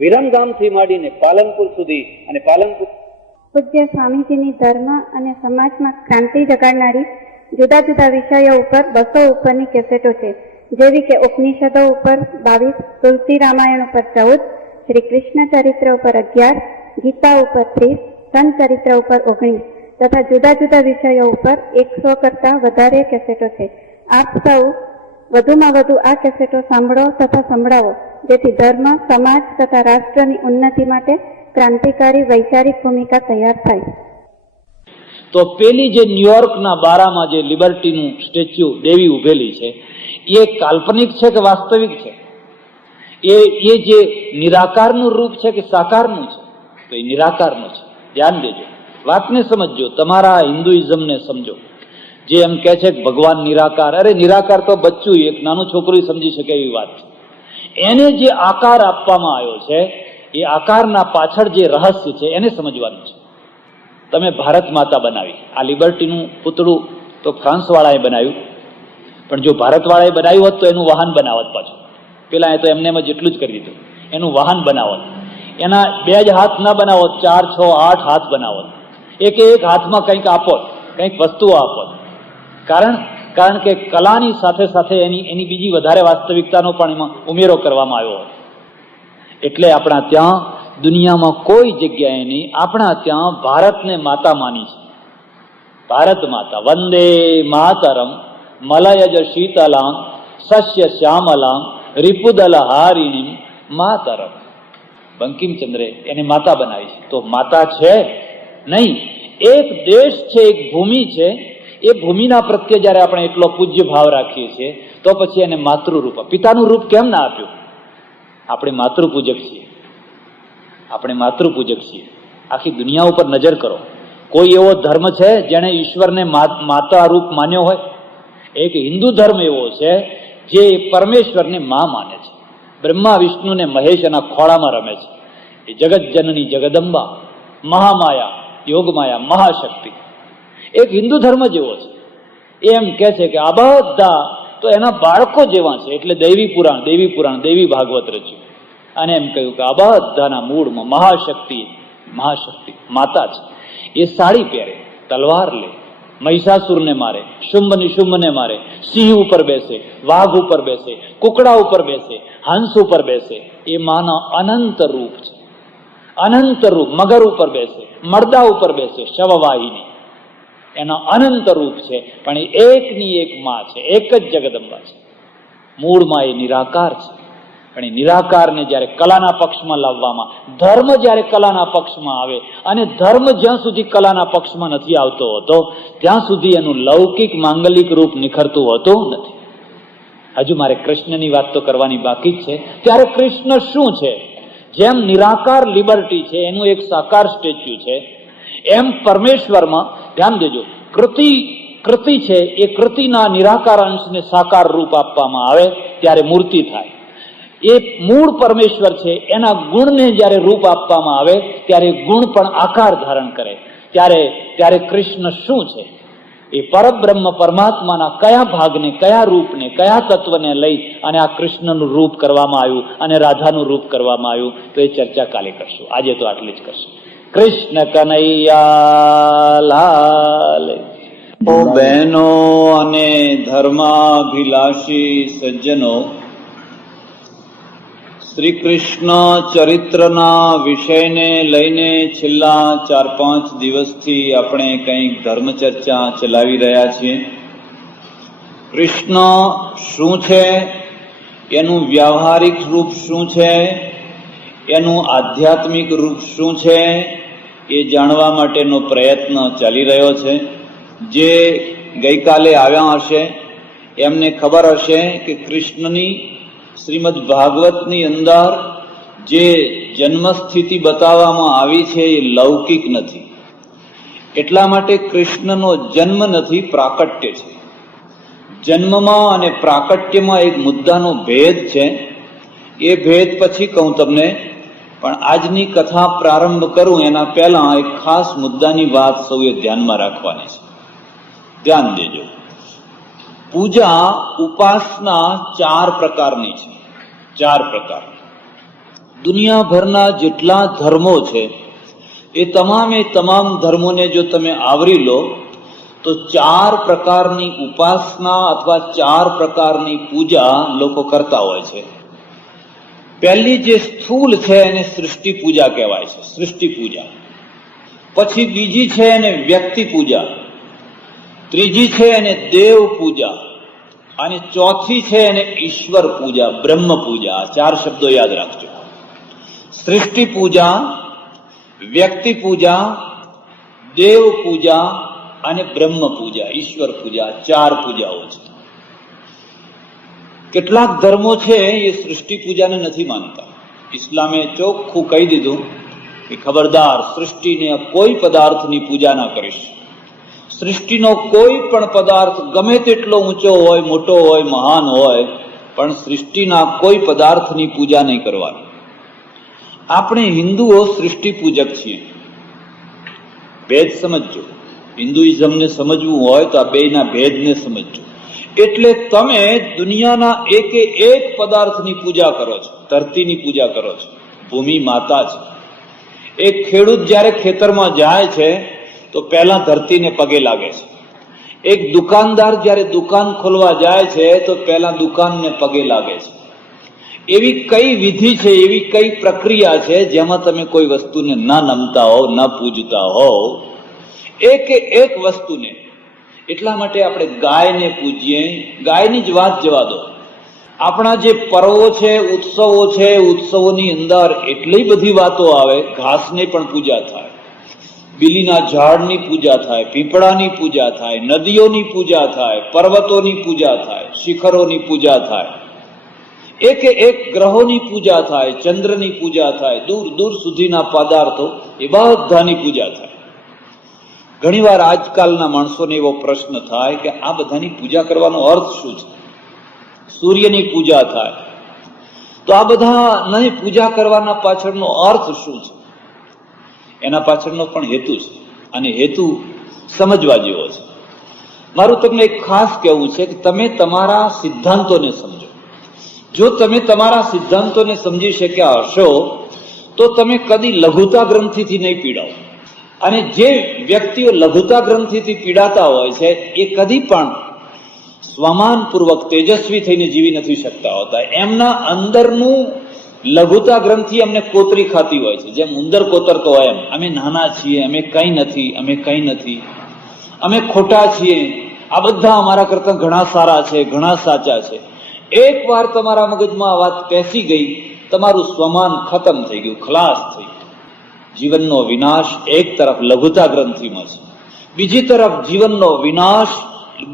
વિરમગામથી માંડીને પાલનપુર સુધી, અને પાલનપુર પૂજ્ય સ્વામીજીની ધર્મ અને સમાજમાં ક્રાંતિ જગાડનારી જુદા જુદા વિષયો ઉપર 200 ઉપરની કેસેટો છે, જેવી કે ઉપનિષદો ઉપર 22, તુલસી રામાયણ ઉપર 14, શ્રી કૃષ્ણ ચરિત્ર ઉપર 11, ગીતા ઉપર 30, સંત ચરિત્ર ઉપર 19 તથા જુદા જુદા વિષયો ઉપર 100 કરતા વધારે કેસેટો છે. આપ સૌ વધુમાં વધુ આ કેસેટો સાંભળો તથા સંભળાવો, જેથી ધર્મ, સમાજ તથા રાષ્ટ્રની ઉન્નતિ માટે ક્રાંતિકારી વૈચારિક ભૂમિકા તૈયાર થાય. તો પેલી જે ન્યુયોર્કના બારામાં જે લિબર્ટીનું સ્ટેચ્યુ દેવી ઉભેલી છે, એ કાલ્પનિક છે કે વાસ્તવિક છે? એ જે નિરાકારનું રૂપ છે કે સાકારનું છે? તો એ નિરાકારનું છે. ધ્યાન દેજો, વાતને સમજજો, તમારા હિન્દુઇઝમને સમજો. જે એમ કહે છે કે ભગવાન નિરાકાર, અરે નિરાકાર તો બચ્ચું, એક નાનું છોકરું સમજી શકે એવી વાત છે. એને જે આકાર આપવામાં આવ્યો છે, એ આકારના પાછળ જે રહસ્ય છે એને સમજવાનું છે. તમે ભારત માતા બનાવી, આ લિબર્ટીનું પૂતળું તો ફ્રાન્સ વાળાએ બનાવ્યું, પણ જો ભારત વાળાએ બનાવ્યું હોત તો એનું વાહન બનાવત પાછું. પેલા એ તો એમને જેટલું જ કરી દીધું, એનું વાહન બનાવત. એના 2 જ હાથ ના બનાવત, 4, 6, 8 હાથ બનાવત. એક હાથમાં કંઈક આપોત, કંઈક વસ્તુઓ આપોત. કારણ કે કલાની સાથે સાથે એની બીજી વધારે વાસ્તવિકતાનો પણ એમાં ઉમેરો કરવામાં આવ્યો હોય. એટલે આપણા ત્યાં દુનિયામાં કોઈ જગ્યાએ નહીં, આપણા ત્યાં ભારતને માતા માની છે. ભારત માતા, વંદે માતરમ મલયજ શીતલાં સસ્ય શ્યામલાં રિપુદલ હારિણીમ માતરમ. બંકિમચંદ્રે એને માતા બનાવી છે. તો માતા છે નહીં, એક દેશ છે, એક ભૂમિ છે. એ ભૂમિના પ્રત્યે જયારે આપણે એટલો પૂજ્ય ભાવ રાખીએ છીએ તો પછી એને માતૃરૂપ, પિતાનું રૂપ કેમ ના આપ્યું? આપણે માતૃપૂજક છીએ, આપણે માતૃપૂજક છીએ. આખી દુનિયા ઉપર નજર કરો, કોઈ એવો ધર્મ છે જેણે ઈશ્વરને માતા રૂપ માન્યો હોય? એક હિન્દુ ધર્મ એવો છે જે પરમેશ્વરને માં માને છે. બ્રહ્મા વિષ્ણુ ને મહેશ એના ખોળામાં રમે છે. એ જગત જનની જગદંબા, મહામાયા, યોગમાયા, મહાશક્તિ એક હિન્દુ ધર્મ જેવો છે. એમ કે છે કે આ બધા તો એના બાળકો જેવા છે, એટલે દૈવી પુરાણ, દેવી ભાગવત રચ્યું અને એમ કહ્યું કે આ બધાના મૂળમાં મહાશક્તિ માતા છે. એ સાડી પહેરે, તલવાર લે, મહિષાસુરને મારે, શુંભને મારે, સિંહ ઉપર બેસે, વાઘ ઉપર બેસે, કુકડા ઉપર બેસે, હંસ ઉપર બેસે. એ માના અનંત રૂપ છે, અનંત રૂપ. મગર ઉપર બેસે, મરદા ઉપર બેસે, શવવાહિની એના અનંત રૂપ છે. પણ એ એકની એક માં છે, એક જ જગદંબા છે. મૂળમાં એ નિરાકાર છે. પણ એ નિરાકારને જ્યારે કલાના પક્ષમાં લાવવામાં, ધર્મ જ્યારે કલાના પક્ષમાં આવે, અને ધર્મ જ્યાં સુધી કલાના પક્ષમાં નથી આવતો હોતો ત્યાં સુધી એનું લૌકિક માંગલિક રૂપ નિખરતું હોતું નથી. હજુ મારે કૃષ્ણની વાત તો કરવાની બાકી જ છે. ત્યારે કૃષ્ણ શું છે? જેમ નિરાકાર લિબર્ટી છે એનું એક સાકાર સ્ટેચ્યુ છે, એમ પરમેશ્વરમાં ધ્યાન દેજો, કૃતિ છે, એ કૃતિના નિરાકાર અંશને સાકાર રૂપ આપવામાં આવે ત્યારે મૂર્તિ થાય. એ મૂળ પરમેશ્વર છે, એના ગુણને જ્યારે રૂપ આપવામાં આવે ત્યારે ગુણ પણ આકાર ધારણ કરે. ત્યારે કૃષ્ણ શું છે? એ પરબ્રહ્મ પરમાત્માના કયા ભાગને, કયા રૂપને, કયા તત્વને લઈ અને આ કૃષ્ણનું રૂપ કરવામાં આવ્યું અને રાધાનું રૂપ કરવામાં આવ્યું, તો એ ચર્ચા કાલે કરશું. આજે તો આટલી જ કરશું. કૃષ્ણ કનૈયા લાલ. બહેનો અને ધર્માભિલાષી સજ્જનો, શ્રી કૃષ્ણ ચરિત્રના વિષયને લઈને છેલ્લા 4-5 દિવસથી આપણે કંઈક ધર્મચર્ચા ચલાવી રહ્યા છીએ. કૃષ્ણ શું છે, એનું વ્યાવહારિક રૂપ શું છે, એનું આધ્યાત્મિક રૂપ શું છે, એ જાણવા માટેનો પ્રયત્ન ચાલી રહ્યો છે. જે ગઈકાલે આવ્યા હશે એમને ખબર હશે કે કૃષ્ણની શ્રીમદ ભાગવતની અંદર જે જન્મસ્થિતિ બતાવવામાં આવી છે એ લૌકિક નથી. એટલા માટે કૃષ્ણનો જન્મ નથી, પ્રાકટ્ય છે. જન્મમાં અને પ્રાકટ્યમાં એક મુદ્દાનો ભેદ છે. એ ભેદ પછી કહું તમને, પણ આજની કથા પ્રારંભ કરું એના પહેલા એક ખાસ મુદ્દાની વાત સૌએ ધ્યાનમાં રાખવાની છે. ધ્યાન દેજો. પૂજા, ઉપાસના 4 પ્રકારની છે. 4 પ્રકાર. દુનિયાભરના જેટલા ધર્મો છે એ તમામ ધર્મોને જો તમે આવરી લો તો 4 પ્રકારની ઉપાસના અથવા 4 પ્રકારની પૂજા લોકો કરતા હોય છે. પહેલી જે સ્થૂલ છે એને સૃષ્ટિ પૂજા કહેવાય છે, સૃષ્ટિ પૂજા. પછી બીજી છે એને વ્યક્તિ પૂજા, ત્રીજી છે એને દેવ પૂજા, અને ચોથી છે એને ઈશ્વર પૂજા, બ્રહ્મ પૂજા. 4 શબ્દો યાદ રાખજો. સૃષ્ટિ પૂજા, વ્યક્તિ પૂજા, દેવ પૂજા અને બ્રહ્મ પૂજા, ઈશ્વર પૂજા. 4 પૂજાઓ છે. કેટલાક ધર્મો છે એ સૃષ્ટિ પૂજાને નથી માનતા. ઇસ્લામે ચોખ્ખું કહી દીધું કે ખબરદાર, સૃષ્ટિને કોઈ પદાર્થની પૂજા ના કરીશ. સૃષ્ટિનો કોઈ પણ પદાર્થ ગમે તેટલો ઊંચો હોય, મોટો હોય, મહાન હોય, પણ સૃષ્ટિના કોઈ પદાર્થની પૂજા નહીં કરવાની. આપણે હિન્દુઓ સૃષ્ટિ પૂજક છીએ. ભેદ સમજજો. હિન્દુઇઝમને સમજવું હોય તો આ બેયના ભેદને સમજજો. એટલે તમે દુનિયાના એક પદાર્થની પૂજા કરો છો, ધરતીની પૂજા કરો છો. ભૂમિ માતા છે. એક ખેડૂત જ્યારે ખેતરમાં જાય છે તો પહેલા ધરતીને પગે લાગે છે. એક દુકાનદાર જ્યારે દુકાન ખોલવા જાય છે તો પહેલા દુકાનને પગે લાગે છે. એવી કઈ વિધિ છે, એવી કઈ પ્રક્રિયા છે જેમાં તમે કોઈ વસ્તુને ન નમતા હો, ન પૂજતા હો, એક વસ્તુને. એટલા માટે આપણે ગાયને પૂજીએ. ગાયની જ વાત જવા દો. આપણા જે પર્વો છે, ઉત્સવો છે, ઉત્સવોની અંદર એટલી બધી વાતો આવે. ઘાસની પણ પૂજા થાય, બીલીના ઝાડની પૂજા થાય, પીપળાની પૂજા થાય, નદીઓની પૂજા થાય, પર્વતોની પૂજા થાય, શિખરોની પૂજા થાય, એક એક ગ્રહોની પૂજા થાય, ચંદ્રની પૂજા થાય, દૂર દૂર સુધીના પદાર્થો એ બધાની પૂજા થાય. ઘણીવાર આજકાલના માણસોને એવો પ્રશ્ન થાય કે આ બધાની પૂજા કરવાનો અર્થ શું છે? સૂર્યની પૂજા થાય તો આ બધાની પૂજા કરવાના પાછળનો અર્થ શું છે? એના પાછળનો પણ હેતુ છે, અને હેતુ સમજવા જેવો છે. મારું તમને એક ખાસ કહેવું છે કે તમે તમારા સિદ્ધાંતોને સમજો. જો તમે તમારા સિદ્ધાંતોને સમજી શક્યા હશો તો તમે કદી લઘુતા ગ્રંથિથી નહીં પીડાઓ. અને જે વ્યક્તિઓ લઘુતા ગ્રંથિથી પીડાતા હોય છે એ કદી પણ સ્વમાનપૂર્વક તેજસ્વી થઈને જીવી નથી શકતા હોતા. એમના અંદરનું લઘુતા ગ્રંથિ અમને કોતરી ખાતી હોય છે, જેમ ઉંદર કોતરતો હોય એમ. અમે નાના છીએ, અમે કંઈ નથી, અમે કંઈ નથી, અમે ખોટા છીએ, આ બધા અમારા કરતા ઘણા સારા છે, ઘણા સાચા છે. એક વાર તમારા મગજમાં આ વાત પેસી ગઈ, તમારું સ્વમાન ખતમ થઈ ગયું, ખલાસ થઈ ગયું. જીવનનો વિનાશ એક તરફ લઘુતા ગ્રંથિમાં છે, બીજી તરફ જીવનનો વિનાશ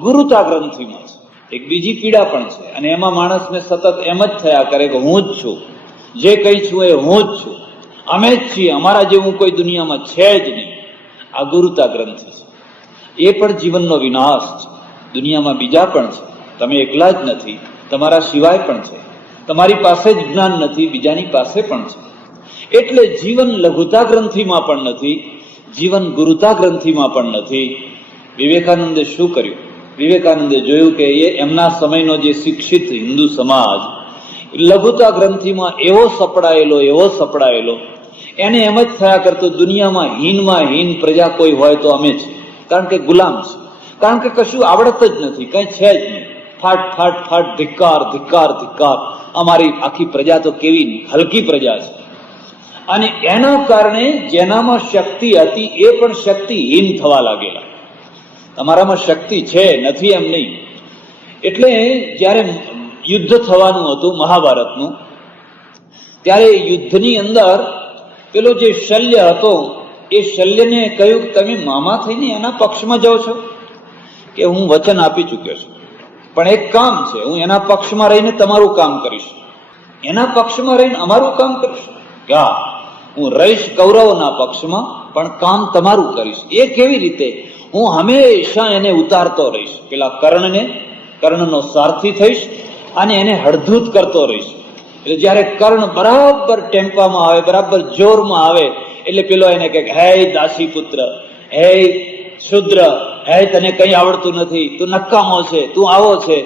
ગુરુતા ગ્રંથિમાં છે. એક બીજી પીડા પણ છે, અને એમાં માણસને સતત એમ જ થયા કરે કે હું જ છું, જે કઈ છું એ હું જ છું, અમે જ છીએ, અમારા જેવું કોઈ દુનિયામાં છે જ નહીં. આ ગુરુતા ગ્રંથિ છે, એ પણ જીવનનો વિનાશ છે. દુનિયામાં બીજા પણ છે, તમે એકલા જ નથી, તમારા સિવાય પણ છે. તમારી પાસે જ જ્ઞાન નથી, બીજાની પાસે પણ છે. એટલે જીવન લઘુતા ગ્રંથિમાં પણ નથી, જીવન ગુરુતા ગ્રંથિમાં પણ નથી. વિવેકાનંદે શું કર્યું? વિવેકાનંદે જોયું કે એ એમના સમયનો જે શિક્ષિત હિન્દુ સમાજ લઘુતા ગ્રંથિમાં એવો સપડાયેલો, એને એમ જ થયા કરતો દુનિયામાં હીનમાં હીન પ્રજા કોઈ હોય તો અમે છીએ, કારણ કે ગુલામ છે, કારણ કે કશું આવડત જ નથી, કઈ છે જ નહીં. ફાટ ફાટ ફાટ, ધિક્કાર ધિક્કાર ધિક્કાર, અમારી આખી પ્રજા તો કેવી હલકી પ્રજા છે. અને એના કારણે જેનામાં શક્તિ હતી એ પણ શક્તિહીન થવા લાગેલા. તમારામાં શક્તિ છે, નથી એમ નહીં. એટલે જ્યારે યુદ્ધ થવાનું હતું મહાભારતનું, ત્યારે યુદ્ધની અંદર પેલો જે શલ્ય હતો એ શલ્યને કહ્યું કે તમે મામા થઈને એના પક્ષમાં જાઓ છો? કે હું વચન આપી ચૂક્યો છું, પણ એક કામ છે, હું એના પક્ષમાં રહીને તમારું કામ કરીશ, એના પક્ષમાં રહીને અમારું કામ કરીશ. ક્યાં? હું રહીશ કૌરવોના પક્ષમાં, પણ કામ તમારું કરીશ. એ કેવી રીતે? હું હંમેશા એને ઉતારતો રહીશ, પેલા કર્ણનો સારથી થઈશ અને એને હળધૂત કરતો રહીશ. એટલે જયારે કર્ણ બરાબર ટેમ્પામાં આવે, બરાબર જોરમાં આવે, એટલે પેલો એને કહે, હે દાસી પુત્ર, હે શુદ્ર, હે તને કઈ આવડતું નથી, તું નકામો છે, તું આવો છે.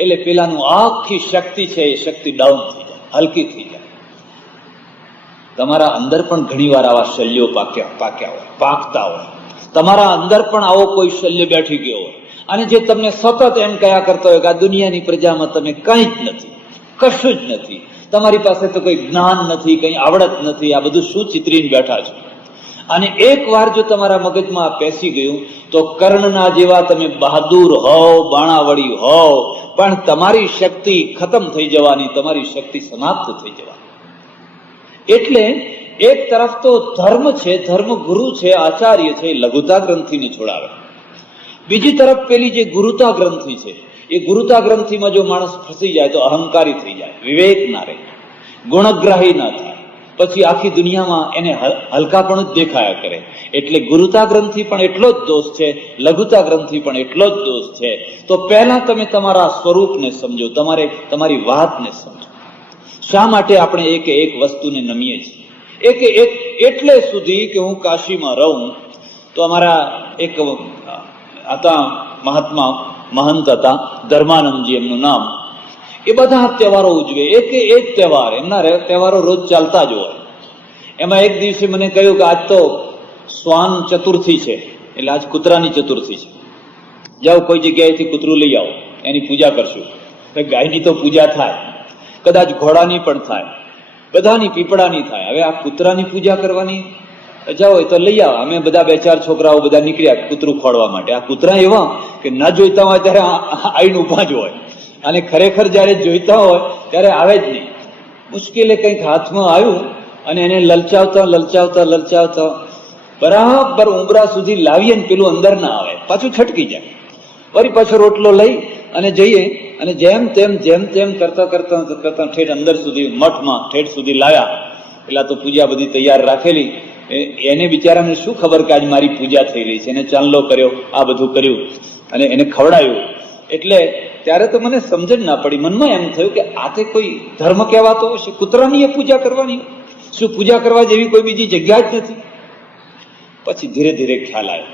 એટલે પેલાનું આખી શક્તિ છે એ શક્તિ ડાઉન થઈ જાય, હલકી થઈ જાય. તમારા અંદર પણ ઘણી વાર આવા શલ્યો પાકતા હોય. તમારા અંદર પણ આવો કોઈ શલ્ય બેઠી ગયો હોય, અને જે તમને સતત એમ કયા કરતો હોય કે આ દુનિયાની પ્રજામાં તમે કંઈ જ નથી, કશું જ નથી, તમારી પાસે તો કોઈ જ્ઞાન નથી, કઈ આવડત નથી, આ બધું શું ચિતરીને બેઠા છો. અને એક વાર જો તમારા મગજમાં પેસી ગયું તો કર્ણના જેવા તમે બહાદુર હોવ, બાણાવળી હોવ, પણ તમારી શક્તિ ખતમ થઈ જવાની, તમારી શક્તિ સમાપ્ત થઈ જવાની. એટલે એક તરફ તો ધર્મ છે, ધર્મગુરુ છે, આચાર્ય છે, લઘુતા ગ્રંથિને છોડાવે. બીજી તરફ પેલી જે ગુરુતા ગ્રંથિ છે, એ ગુરુતા ગ્રંથિમાં જો માણસ ફસી જાય તો અહંકારી થઈ જાય, વિવેક ના રહે, ગુણગ્રાહી ના થાય, પછી આખી દુનિયામાં એને હલકાપણું જ દેખાયા કરે. એટલે ગુરુતા ગ્રંથિ પણ એટલો જ દોષ છે, લઘુતા ગ્રંથિ પણ એટલો જ દોષ છે. તો પહેલા તમે તમારા સ્વરૂપને સમજો, તમારી વાતને સમજો. શા માટે આપણે એક વસ્તુને નમીએ છીએ? એક એટલે સુધી કે હું કાશીમાં રહું તો અમારા એક હતા મહાત્મા મહંત હતા, ધર્માનંદજી એમનું નામ. એ બધા તહેવારો ઉજવે, એક તહેવાર, એમના તહેવારો રોજ ચાલતા જ હોય. એમાં એક દિવસે મને કહ્યું કે આજ તો શ્વાન ચતુર્થી છે, એટલે આજ કૂતરાની ચતુર્થી છે, જાઓ કોઈ જગ્યાએથી કૂતરું લઈ આવો, એની પૂજા કરશું. ગાયની તો પૂજા થાય, કદાચ ઘોડાની પણ થાય, બધાની પીપળાની થાય. હવે આ કૂતરાની પૂજા કરવાની જાઓ તો લઈ આવો. અમે બધા 2-4 છોકરાઓ બધા નીકળ્યા કૂતરું ખોડવા માટે. આ કૂતરા એવા કે ના જોઈતા હોય ત્યારે આઈને ઉભા જ હોય, અને ખરેખર જયારે જોઈતા હોય ત્યારે આવે જ નહીં. મુશ્કેલે કંઈક હાથમાં આવ્યું અને એને લલચાવતા લલચાવતા લલચાવતા બરાબર ઉંબરા સુધી લાવીએ ને પેલું અંદર ના આવે, પાછું છટકી જાય. વળી પાછો રોટલો લઈ અને જઈએ અને જેમ તેમ કરતા કરતા કરતા ઠેઠ અંદર સુધી મઠમાં ઠેઠ સુધી લાવ્યા. પેલા તો પૂજા બધી તૈયાર રાખેલી, એને બિચારાને શું ખબર કે આજ મારી પૂજા થઈ રહી છે. એને ચાંદલો કર્યો, આ બધું કર્યું અને એને ખવડાયું. એટલે ત્યારે તો મને સમજણ ના પડી. મનમાં એમ થયું કે આ તે કોઈ ધર્મ કહેવાતો હશે, કૂતરાની એ પૂજા કરવાની? શું પૂજા કરવા જેવી કોઈ બીજી જગ્યા જ નથી? પછી ધીરે ધીરે ખ્યાલ આવ્યો.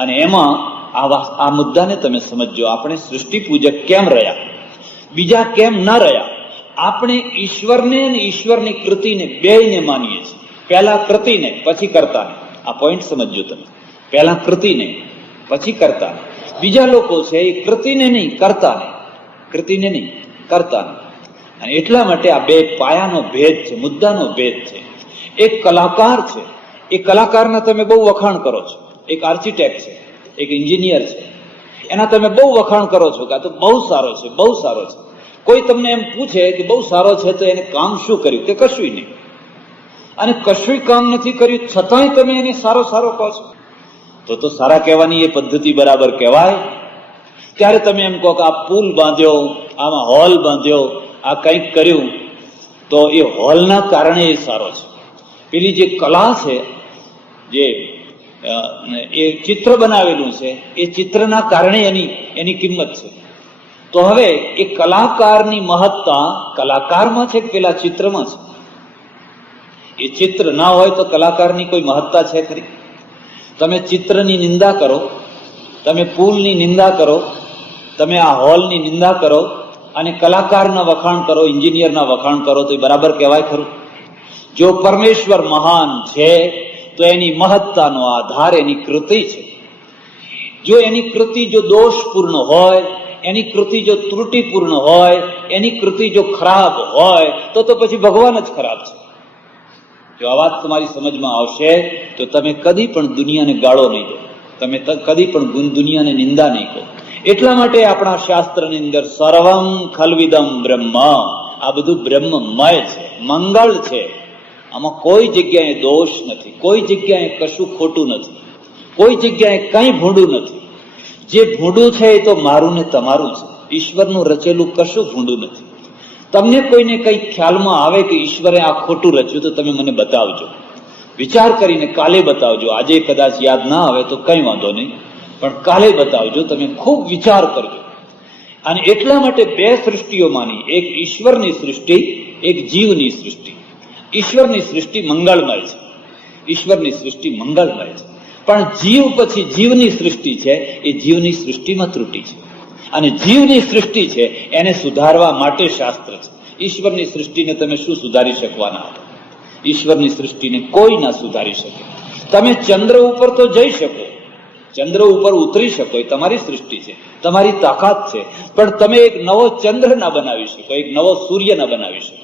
અને એમાં આ મુદ્દાને તમે સમજો. આપણે સૃષ્ટિ પૂજક કેમ રહ્યા, બીજા કેમ ન રહ્યા? આપણે ઈશ્વરને અને ઈશ્વરની કૃતિને બેયને માનીએ છીએ. પહેલા કૃતિને પછી કર્તાને. આ પોઈન્ટ સમજો તમે. પહેલા કૃતિને પછી કર્તાને. બીજા લોકો છે એ કૃતિને નહીં કર્તાને, કૃતિને નહીં કર્તાને. અને એટલા માટે આ બે પાયાનો ભેદ છે, મુદ્દાનો ભેદ છે. એક કલાકાર છે, એ કલાકારના તમે બહુ વખાણ કરો છો. એક આર્કિટેક્ટ છે, એક એન્જિનિયર છે, એના તમે બહુ વખાણ કરો છો કે આ તો બહુ સારો છે, બહુ સારો છે. કોઈ તમને એમ પૂછે કે બહુ સારો છે તો એને કામ શું કર્યું? કે કશું નહીં. અને કશું કામ નથી કર્યું છતાંય તમે એને સારો સારો કહો છો, તો સારા કહેવાની એ પદ્ધતિ બરાબર કહેવાય? ત્યારે તમે એમ કહો કે આ પુલ બાંધ્યો, આમાં હોલ બાંધ્યો, આ કંઈક કર્યું, તો એ હોલના કારણે એ સારો છે. પેલી જે કલા છે, જે એ ચિત્ર બનાવેલું છે, એ ચિત્રના કારણે એની કિંમત છે. તો હવે એ કલાકારની મહત્તા કલાકારમાં છે કે પેલા ચિત્રમાં છે? એ ચિત્ર ના હોય તો કલાકારની કોઈ મહત્તા છે ખરી? તમે ચિત્રની નિંદા કરો, તમે પુલની નિંદા કરો, તમે આ હોલની નિંદા કરો અને કલાકારના વખાણ કરો, એન્જિનિયરના વખાણ કરો, તો એ બરાબર કહેવાય ખરું? જો પરમેશ્વર મહાન છે તો એની મહત્તાનો આધાર એની કૃતિ છે. જો એની કૃતિ જો દોષપૂર્ણ હોય, એની કૃતિ જો ત્રુટિપૂર્ણ હોય, એની કૃતિ જો ખરાબ હોય, તો પછી ભગવાન જ ખરાબ છે. જો આ વાત તમારી સમજમાં આવશે તો તમે કદી પણ દુનિયાને ગાળો નહીં દો, તમે કદી પણ દુનિયાને નિંદા નહીં કહો. એટલા માટે આપણા શાસ્ત્રની અંદર સર્વમ ખલ્વિદમ બ્રહ્મ, આ બધું બ્રહ્મમય છે, મંગળ છે. આમાં કોઈ જગ્યાએ દોષ નથી, કોઈ જગ્યાએ કશું ખોટું નથી, કોઈ જગ્યાએ કંઈ ભૂંડું નથી. જે ભૂંડું છે એ તો મારું ને તમારું છે. ઈશ્વરનું રચેલું કશું ભૂંડું નથી. તમને કોઈને કંઈ ખ્યાલમાં આવે કે ઈશ્વરે આ ખોટું રચ્યું તો તમે મને બતાવજો, વિચાર કરીને કાલે બતાવજો. આજે કદાચ યાદ ના આવે તો કંઈ વાંધો નહીં, પણ કાલે બતાવજો. તમે ખૂબ વિચાર કરજો. અને એટલા માટે બે સૃષ્ટિઓમાંની એક ઈશ્વરની સૃષ્ટિ, એક જીવની સૃષ્ટિ. ઈશ્વરની સૃષ્ટિ મંગળમય છે, ઈશ્વરની સૃષ્ટિ મંગળમય છે. પણ જીવ પછી જીવની સૃષ્ટિ છે, એ જીવની સૃષ્ટિમાં ત્રુટિ છે. અને જીવની સૃષ્ટિ છે એને સુધારવા માટે શાસ્ત્ર છે. ઈશ્વરની સૃષ્ટિને તમે શું સુધારી શકવાના હતા? ઈશ્વરની સૃષ્ટિને કોઈ ના સુધારી શકે. તમે ચંદ્ર ઉપર તો જઈ શકો, ચંદ્ર ઉપર ઉતરી શકો, એ તમારી સૃષ્ટિ છે, તમારી તાકાત છે. પણ તમે એક નવો ચંદ્ર ના બનાવી શકો, એક નવો સૂર્ય ના બનાવી શકો.